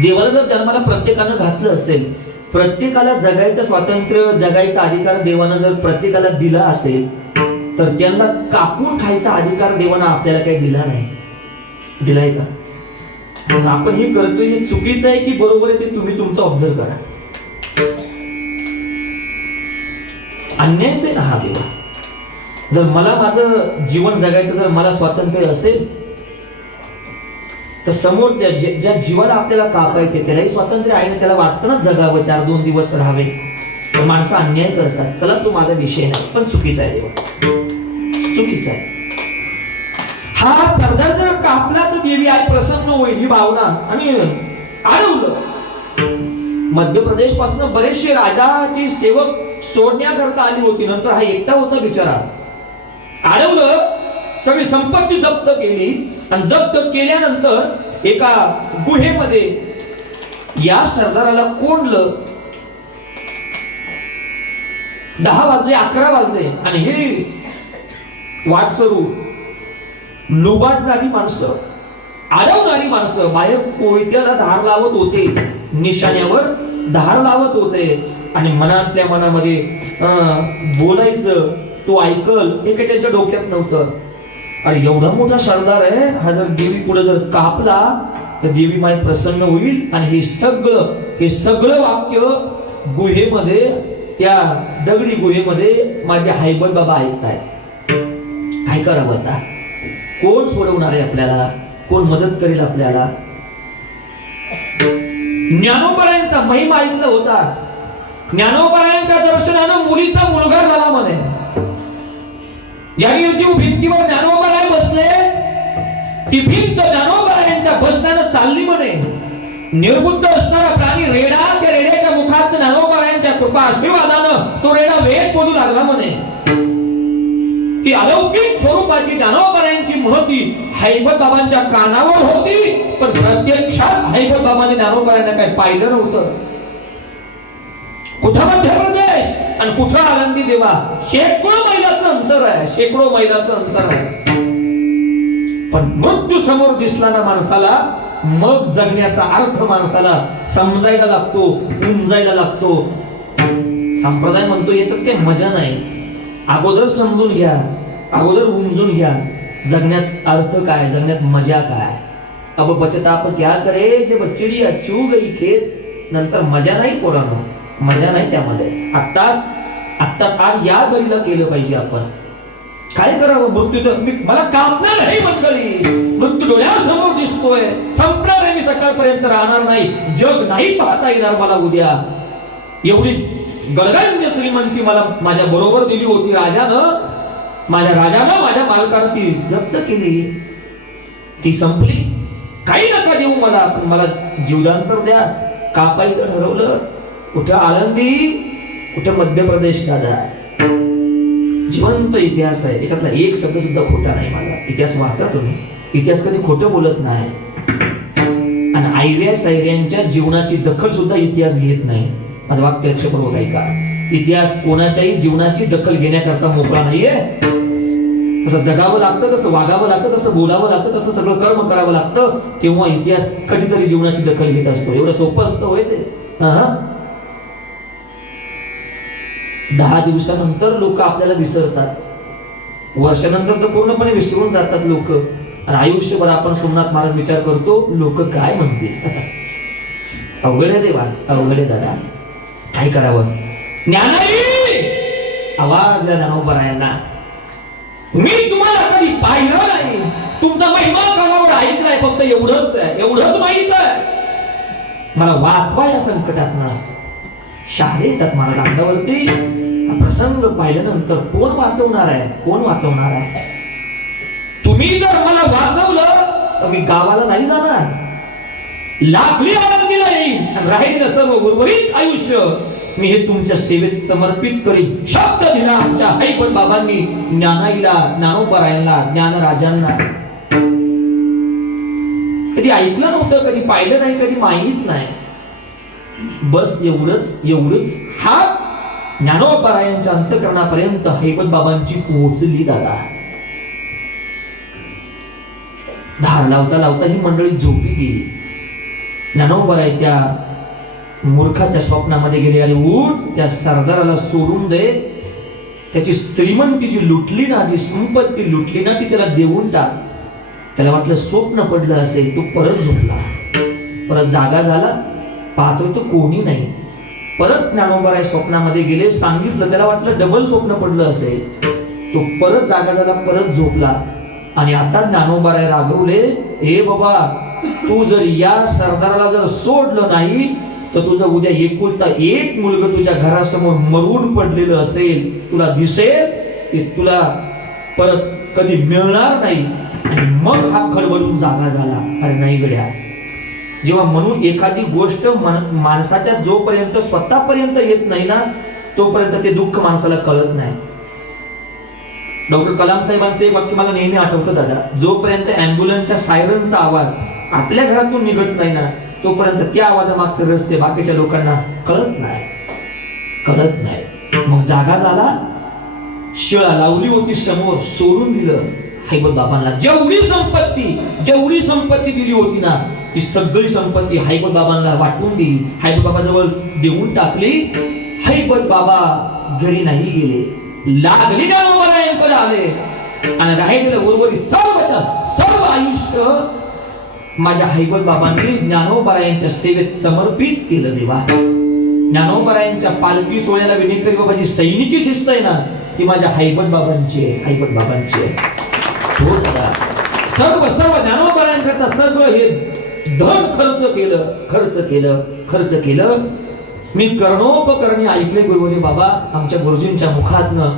देवाला जर जन्माला प्रत्येकानं घातलं असेल, प्रत्येकाला जगायचं स्वातंत्र्य, जगायचा अधिकार देवानं जर प्रत्येकाला दिला असेल, तर त्यांना कापून खायचा अधिकार देवानं आपल्याला काही दिला नाही. दिलाय का? आपण हे करतोय हे चुकीचं आहे की बरोबर आहे ते तुम्ही तुमचं ऑब्झर्व करा. अन्यायच आहे ना हा देवा. जर मला माझं जीवन जगायचं, जर मला स्वातंत्र्य असेल, तर समोरच्या ज्या जीवाला आपल्याला कापायचे त्यालाही स्वातंत्र्य आहे ना, त्याला वाटतं ना जगावं, 4-2 दिवस राहावे. तर माणसं अन्याय करतात. चला, तो माझा विषय नाही, पण चुकीचा आहे देवा, चुकीचा आहे. हा सरदार जर कापला तर देवी आई प्रसन्न होईल ही भावना, आणि अडवलं मध्य प्रदेश पासून बरेचसे राजाची सेवक सोडण्याकरता आली होती. नंतर हा एकटा होता बिचारा. अडवलं, सगळी संपत्ती जप्त केली आणि जप्त केल्यानंतर एका गुहेमध्ये या सरदाराला कोंडलं. 10 वाजले 11 वाजले आणि हे वाटसरू लुबाडणारी माणसं, अडवणारी माणसं बाहेर कोयत्याला धार लावत होते, निशाण्यावर धार लावत होते आणि मनातल्या मनामध्ये बोलायचं तो ऐकल हे काही त्यांच्या डोक्यात नव्हतं. अरे एवढा मोठा सरदार आहे हा, जर देवी पुढे जर कापला तर देवी माय प्रसन्न होईल. आणि हे सगळं वाक्य गुहेमध्ये, त्या दगडी गुहेमध्ये माझे हैबत बाबा ऐकताय. काय करावं आता? कोण सोडवणार आहे आपल्याला? कोण मदत करेल आपल्याला? ज्ञानोबारायांचा महिमा ऐकला होता. ज्ञानोबारायांच्या दर्शनानं मुलीचा मुलगा झाला म्हणे. ज्यावेळी जीव भिंतीवर ज्ञानोबाराय बसले, ती भिंत ज्ञानोबारायांच्या बसण्यानं चालली म्हणे. निर्बुद्ध असणारा प्राणी रेडा, त्या रेड्याच्या मुखात ज्ञानोबारायांच्या कृपा आशीर्वादानं तो रेडा वेग बोलू लागला म्हणे. ती अलौकिक स्वरूपाची ज्ञानोबारायांची महती हैबत बाबांच्या कानावर होती, पण प्रत्यक्षात हैबत बाबांनी ज्ञानोबारायांना काय पाहिलं नव्हतं. कुठं मध्य प्रदेश आणि कुठं आनंदी देवा, शेकडो मैलाचं अंतर आहे, शेकडो मैलाचं अंतर आहे. पण मृत्यू समोर दिसला ना माणसाला, मग जगण्याचा अर्थ माणसाला समजायला लागतो, उमजायला लागतो. संप्रदाय म्हणतो याच्यात काही मजा नाही. अगोदर समजून घ्या, अगोदर उमजून घ्या, जगण्यात अर्थ काय, जगण्यात मजा काय. अब पछताप क्या करे जे बच्चिडी अचू गई खेत. नंतर मजा नाही पोरांनो, मजा नाही त्यामध्ये. आत्ताच आज या घडीला केलं पाहिजे आपण. काय करावं? मृत्यू तर मला कापणार नाही मंडळी, मृत्यू डोळ्यासमोर दिसतोय, संपणार आहे, मी सकाळपर्यंत राहणार नाही, जग नाही पाहता येणार मला उद्या. एवढी गडगंज श्रीमंती मला माझ्या बरोबर दिली होती राजानं, माझ्या मालकानं ती जप्त केली, ती संपली. काही नका देऊ मला जीवदान तर द्या. कापायचं ठरवलं, कुठं आळंदी, कुठं मध्य प्रदेश. दादा जिवंत इतिहास आहे, याच्यातला एक शब्द सुद्धा खोटा नाही. माझा इतिहास वाचा तुम्ही, इतिहास कधी खोटं बोलत नाही. आणि आयऱ्या सायऱ्यांच्या जीवनाची दखल सुद्धा इतिहास घेत नाही. माझं वाक्य लक्षपूर्वक ऐका. इतिहास कोणाच्याही जीवनाची दखल घेण्याकरता मोकळा नाहीये. तसं जगावं लागतं, तसं वागावं लागतं, तसं बोलावं लागतं, तसं सगळं कर्म करावं लागतं, तेव्हा इतिहास कधीतरी जीवनाची दखल घेत असतो. एवढं सोपं असतं होय ते? 10 दिवसानंतर लोक आपल्याला विसरतात, वर्षानंतर तर पूर्णपणे विसरून जातात लोक. आणि आयुष्यभर आपण सोमनाथ महाराज विचार करतो, लोक काय म्हणतील. अवघड आहे देवा, अवघड आहे दादा. काय करावं? ज्ञानाई आवाज द्या ज्ञानोबारायांना. मी तुम्हाला कधी पाहिलं नाही, तुमचा महिमा कानावर ऐकलाय, फक्त एवढंच माहित आहे. मला वाचवा या संकटातनं. शाळे येतात महाराज अंगावरती. प्रसंग पाहिल्यानंतर कोण वाचवणार आहे? कोण वाचवणार आहे? तुम्ही जर मला वाचवलं तर मी गावाला नाही जाणार, लागली आनंदीला येईन आणि राहिलेलं सर्व उर्वरित आयुष्य मी हे तुमच्या सेवेत समर्पित करीन. शब्द दिला आमच्या हैबत बाबांनी ज्ञानाईला, ज्ञानोबारायांना, ज्ञानराजांना. कधी ऐकलं नव्हतं, कधी पाहिलं नाही, कधी माहित नाही. बस एवढंच हा ज्ञानोबारायांच्या अंतःकरणापर्यंत हैबत बाबांची पोहोचली. दादा धार लावता लावता ही मंडळी झोपी गेली. ज्ञानोबाराय त्या मूर्खाच्या स्वप्नामध्ये गेले. अरे उठ, त्या सरदाराला सोडून दे, त्याची श्रीमंती जी लुटली ना, ती संपत्ती लुटली ना, ती त्याला देऊन टाक. त्याला वाटलं स्वप्न पडलं असेल, तो परत झोपला. परत जागा झाला, पाहतोय तो कोणी नाही. परत ज्ञानोबाराय स्वप्नामध्ये गेले, सांगितलं, त्याला वाटलं डबल स्वप्न पडलं असेल. तो परत जागा झाला, परत झोपला. आणि आता ज्ञानोबाराय रागवले, हे बाबा, तू जर या सरदाराला जर सोडलं नाही तर तुझं उद्या एकुलता एक मुलगा तुझ्या घरासमोर मरून पडलेलं असेल, तुला दिसेल, ते तुला परत कधी मिळणार नाही. आणि मग हा खडबडून जागा झाला. अरे नाही गड्या, जेव्हा म्हणून एखादी गोष्ट माणसाच्या जोपर्यंत स्वतःपर्यंत येत नाही ना तोपर्यंत ते दुःख माणसाला कळत नाही. डॉक्टर कलाम साहेबांचे एक वाक्य मला नेहमी आठवतं दादा, जोपर्यंत ॲम्ब्युलन्सच्या सायरनचा आवाज आपल्या घरातून निघत नाही ना तोपर्यंत त्या आवाजामागचे रहस्य बाकीच्या लोकांना कळत नाही. मग जागा झाला, शिळा लावली होती समोर, सोडून दिलं हैबत बाबांना. जेवढी संपत्ती दिली होती ना ती सगळी संपत्ती हैबत बाबांना वाटून दिली, हैबत बाबा जवळ देऊन टाकली. हैबत बाबा घरी नाही गेले, लागली ज्ञानोबारायांकडे आले आणि राहिलेलं उर्वरित सर्व आयुष्य माझ्या हैबत बाबांनी ज्ञानोबारायांच्या सेवेत समर्पित केलं. देवा, ज्ञानोबारायांच्या पालखी सोहळ्याला विनेकरी बाबाची सैनिकी शिस्त आहे ना ती माझ्या हैबत बाबांची हो दादा. सर्व ज्ञानोबारायांकरता सगळं हे धन खर्च केलं. मी कर्णोपकरणी ऐकले गुरुवरी बाबा आमच्या गुरुजींच्या मुखातनं.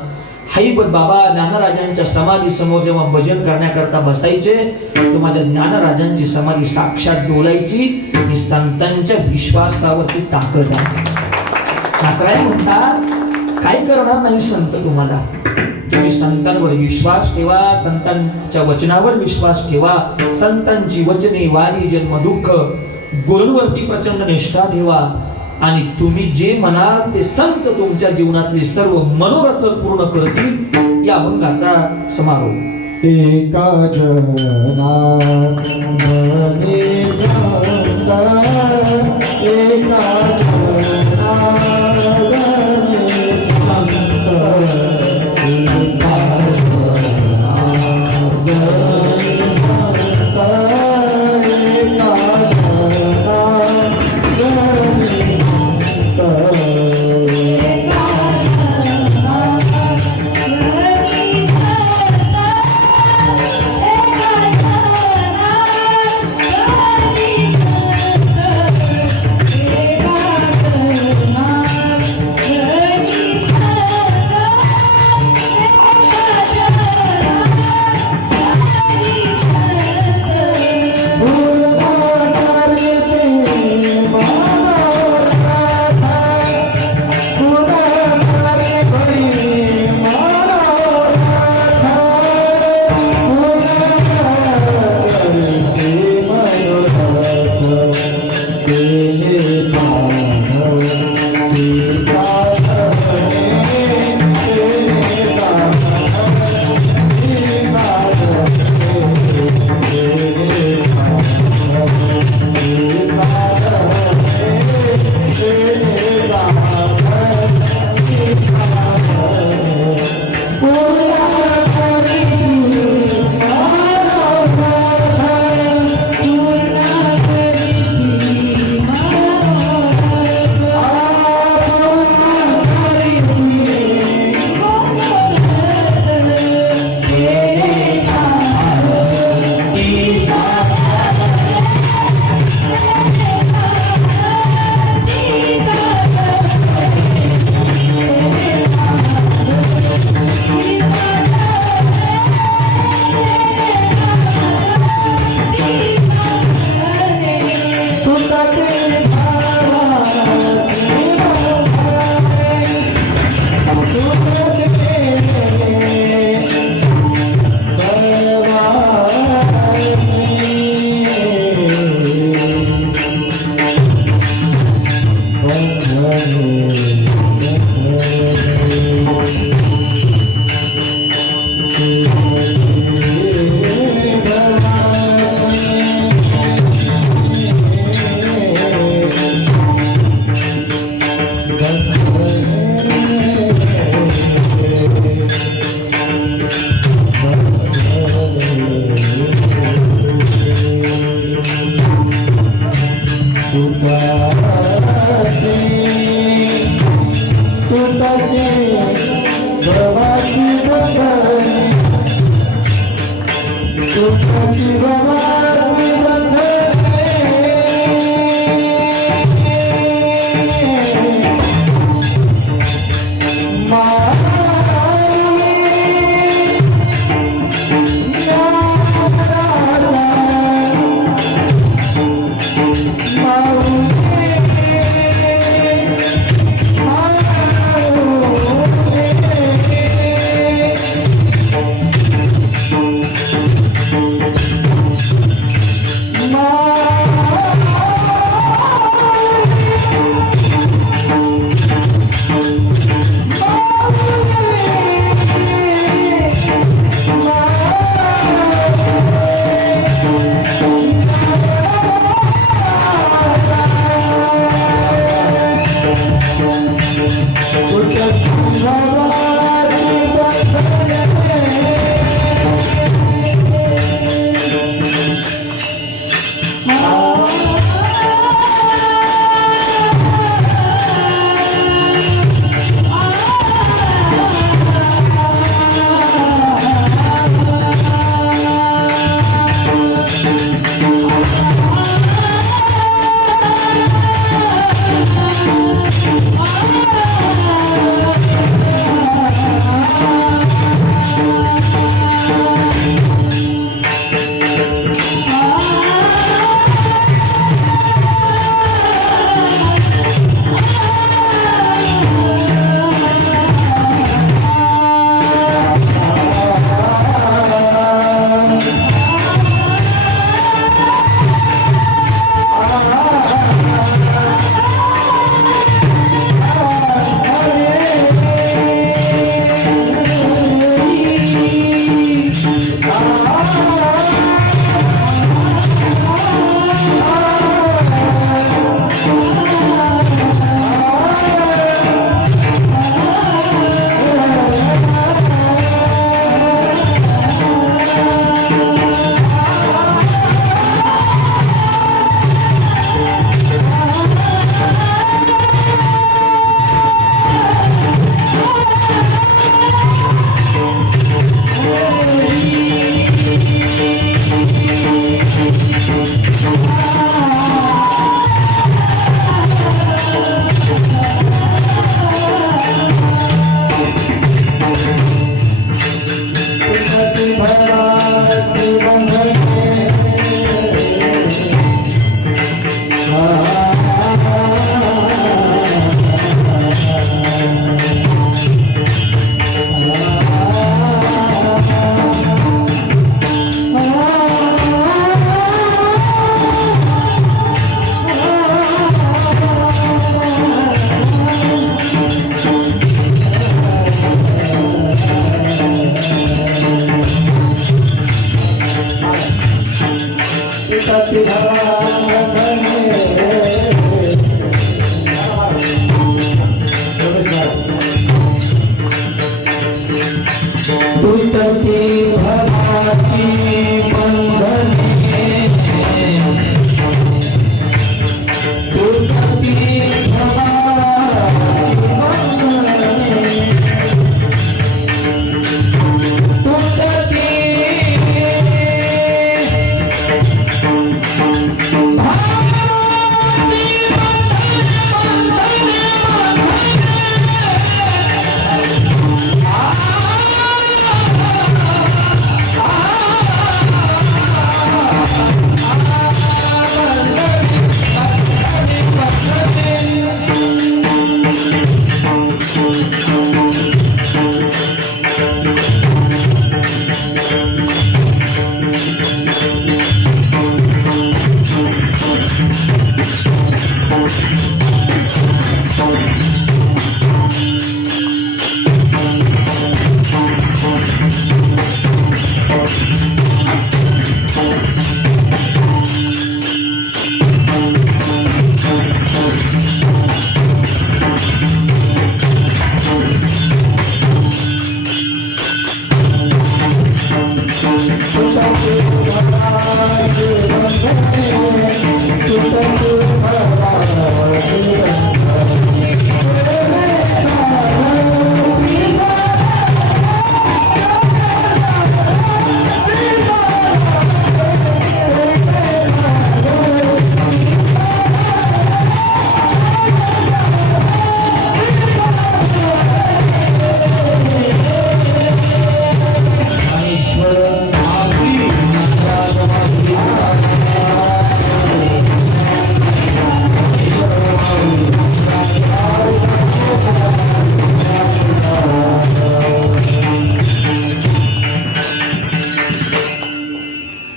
हैबत बाबा ज्ञानराजांच्या समाधी समोर जेव्हा भजन करण्याकरता बसायचे तर माझ्या ज्ञानराजांची समाधी साक्षात डोलायची. ही संतांच्या विश्वासावरती ताकद आहे. ठाकराय म्हणतात काय करणार नाही संत तुम्हाला, तुम्ही संतांवर विश्वास ठेवा, संतांच्या वचनावर विश्वास ठेवा, संतांची वचने वारी जन्म दुःख गुरूंवरती प्रचंड निष्ठा ठेवा आणि तुम्ही जे म्हणाल ते संत तुमच्या जीवनातले सर्व मनोरथ पूर्ण करतील. या अभंगाचा समारोप. एका जना मने संत, एका जना तुटती भवाची बंधने तुटती भवाची बंधने तुटती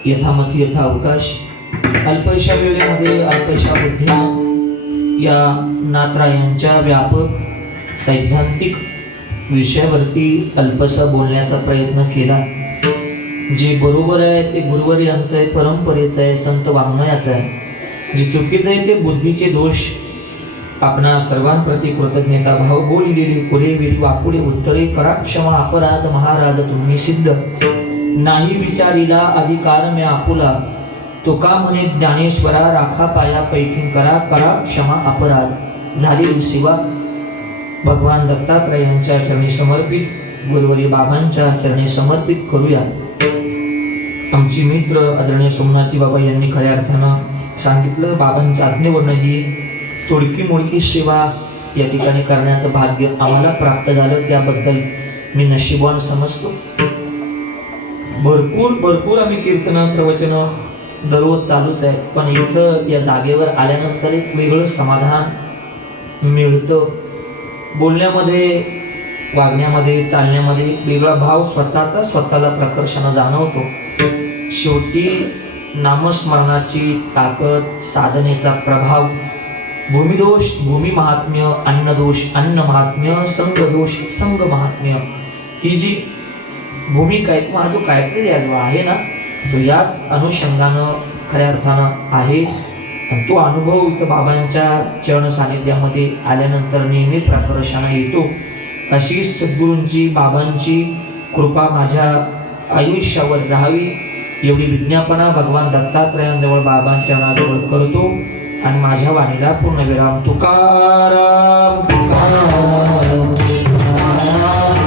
यथामती यथा अवकाश अल्पशा वेळेमध्ये अल्पशा बुद्धीनं या नाथरायांच्या व्यापक सैद्धांतिक विषयावरती अल्पसा बोलण्याचा प्रयत्न केला. जे बरोबर आहे ते गुरुवर यांचं आहे, परंपरेचं आहे, संत वाङ्मयाचं आहे. जे चुकीचं आहे ते बुद्धीचे दोष. आपणा सर्वांप्रती कृतज्ञता भाव बोलिलेली पुरे वेळी वापुडे उत्तरे करा क्षमा अपराध महाराज तुम्ही सिद्ध नाही विचारिला अधिकार मी आपुला तो का म्हणे ज्ञानेश्वरा राखा पाया पैकी करा करा क्षमा अपराध झालेली सेवा भगवान दत्तात्रयांच्या चरणी समर्पित गुरुवरी बाबांच्या चरणी समर्पित करूया. आमची मित्र आदरणीय सोमनाथजी बाबा यांनी खऱ्या अर्थानं सांगितलं बाबांच्या आज्ञेवरनं ही तोडकी मोडकी सेवा या ठिकाणी करण्याचं भाग्य आम्हाला प्राप्त झालं. त्याबद्दल मी नशीबवान समजतो. भरपूर आम्ही कीर्तन प्रवचन दररोज चालूच आहे, पण इथं या जागेवर आल्यानंतर एक वेगळं समाधान मिळतं. बोलण्यामध्ये वागण्यामध्ये चालण्यामध्ये वेगळा भाव स्वतःला प्रकर्षानं जाणवतो. शेवटी नामस्मरणाची ताकद साधनेचा प्रभाव भूमिदोष भूमी महात्म्य अन्नदोष अन्न महात्म्य संघदोष संघ महात्म्य ही जी भूमिका आहे किंवा जो काहीतरी जो आहे ना तो याच अनुषंगानं खऱ्या अर्थानं आहे. आणि तो अनुभव इथं बाबांच्या चरण सानिध्यामध्ये आल्यानंतर नेहमी प्रकर्षानं येतो. अशी सद्गुरूंची बाबांची कृपा माझ्या आयुष्यावर राहावी एवढी विज्ञापना भगवान दत्तात्रयांजवळ बाबांच्या चरणाजवळ करतो आणि माझ्या वाणीला पूर्णविराम. तुकाराम तुकाराम तुकाराम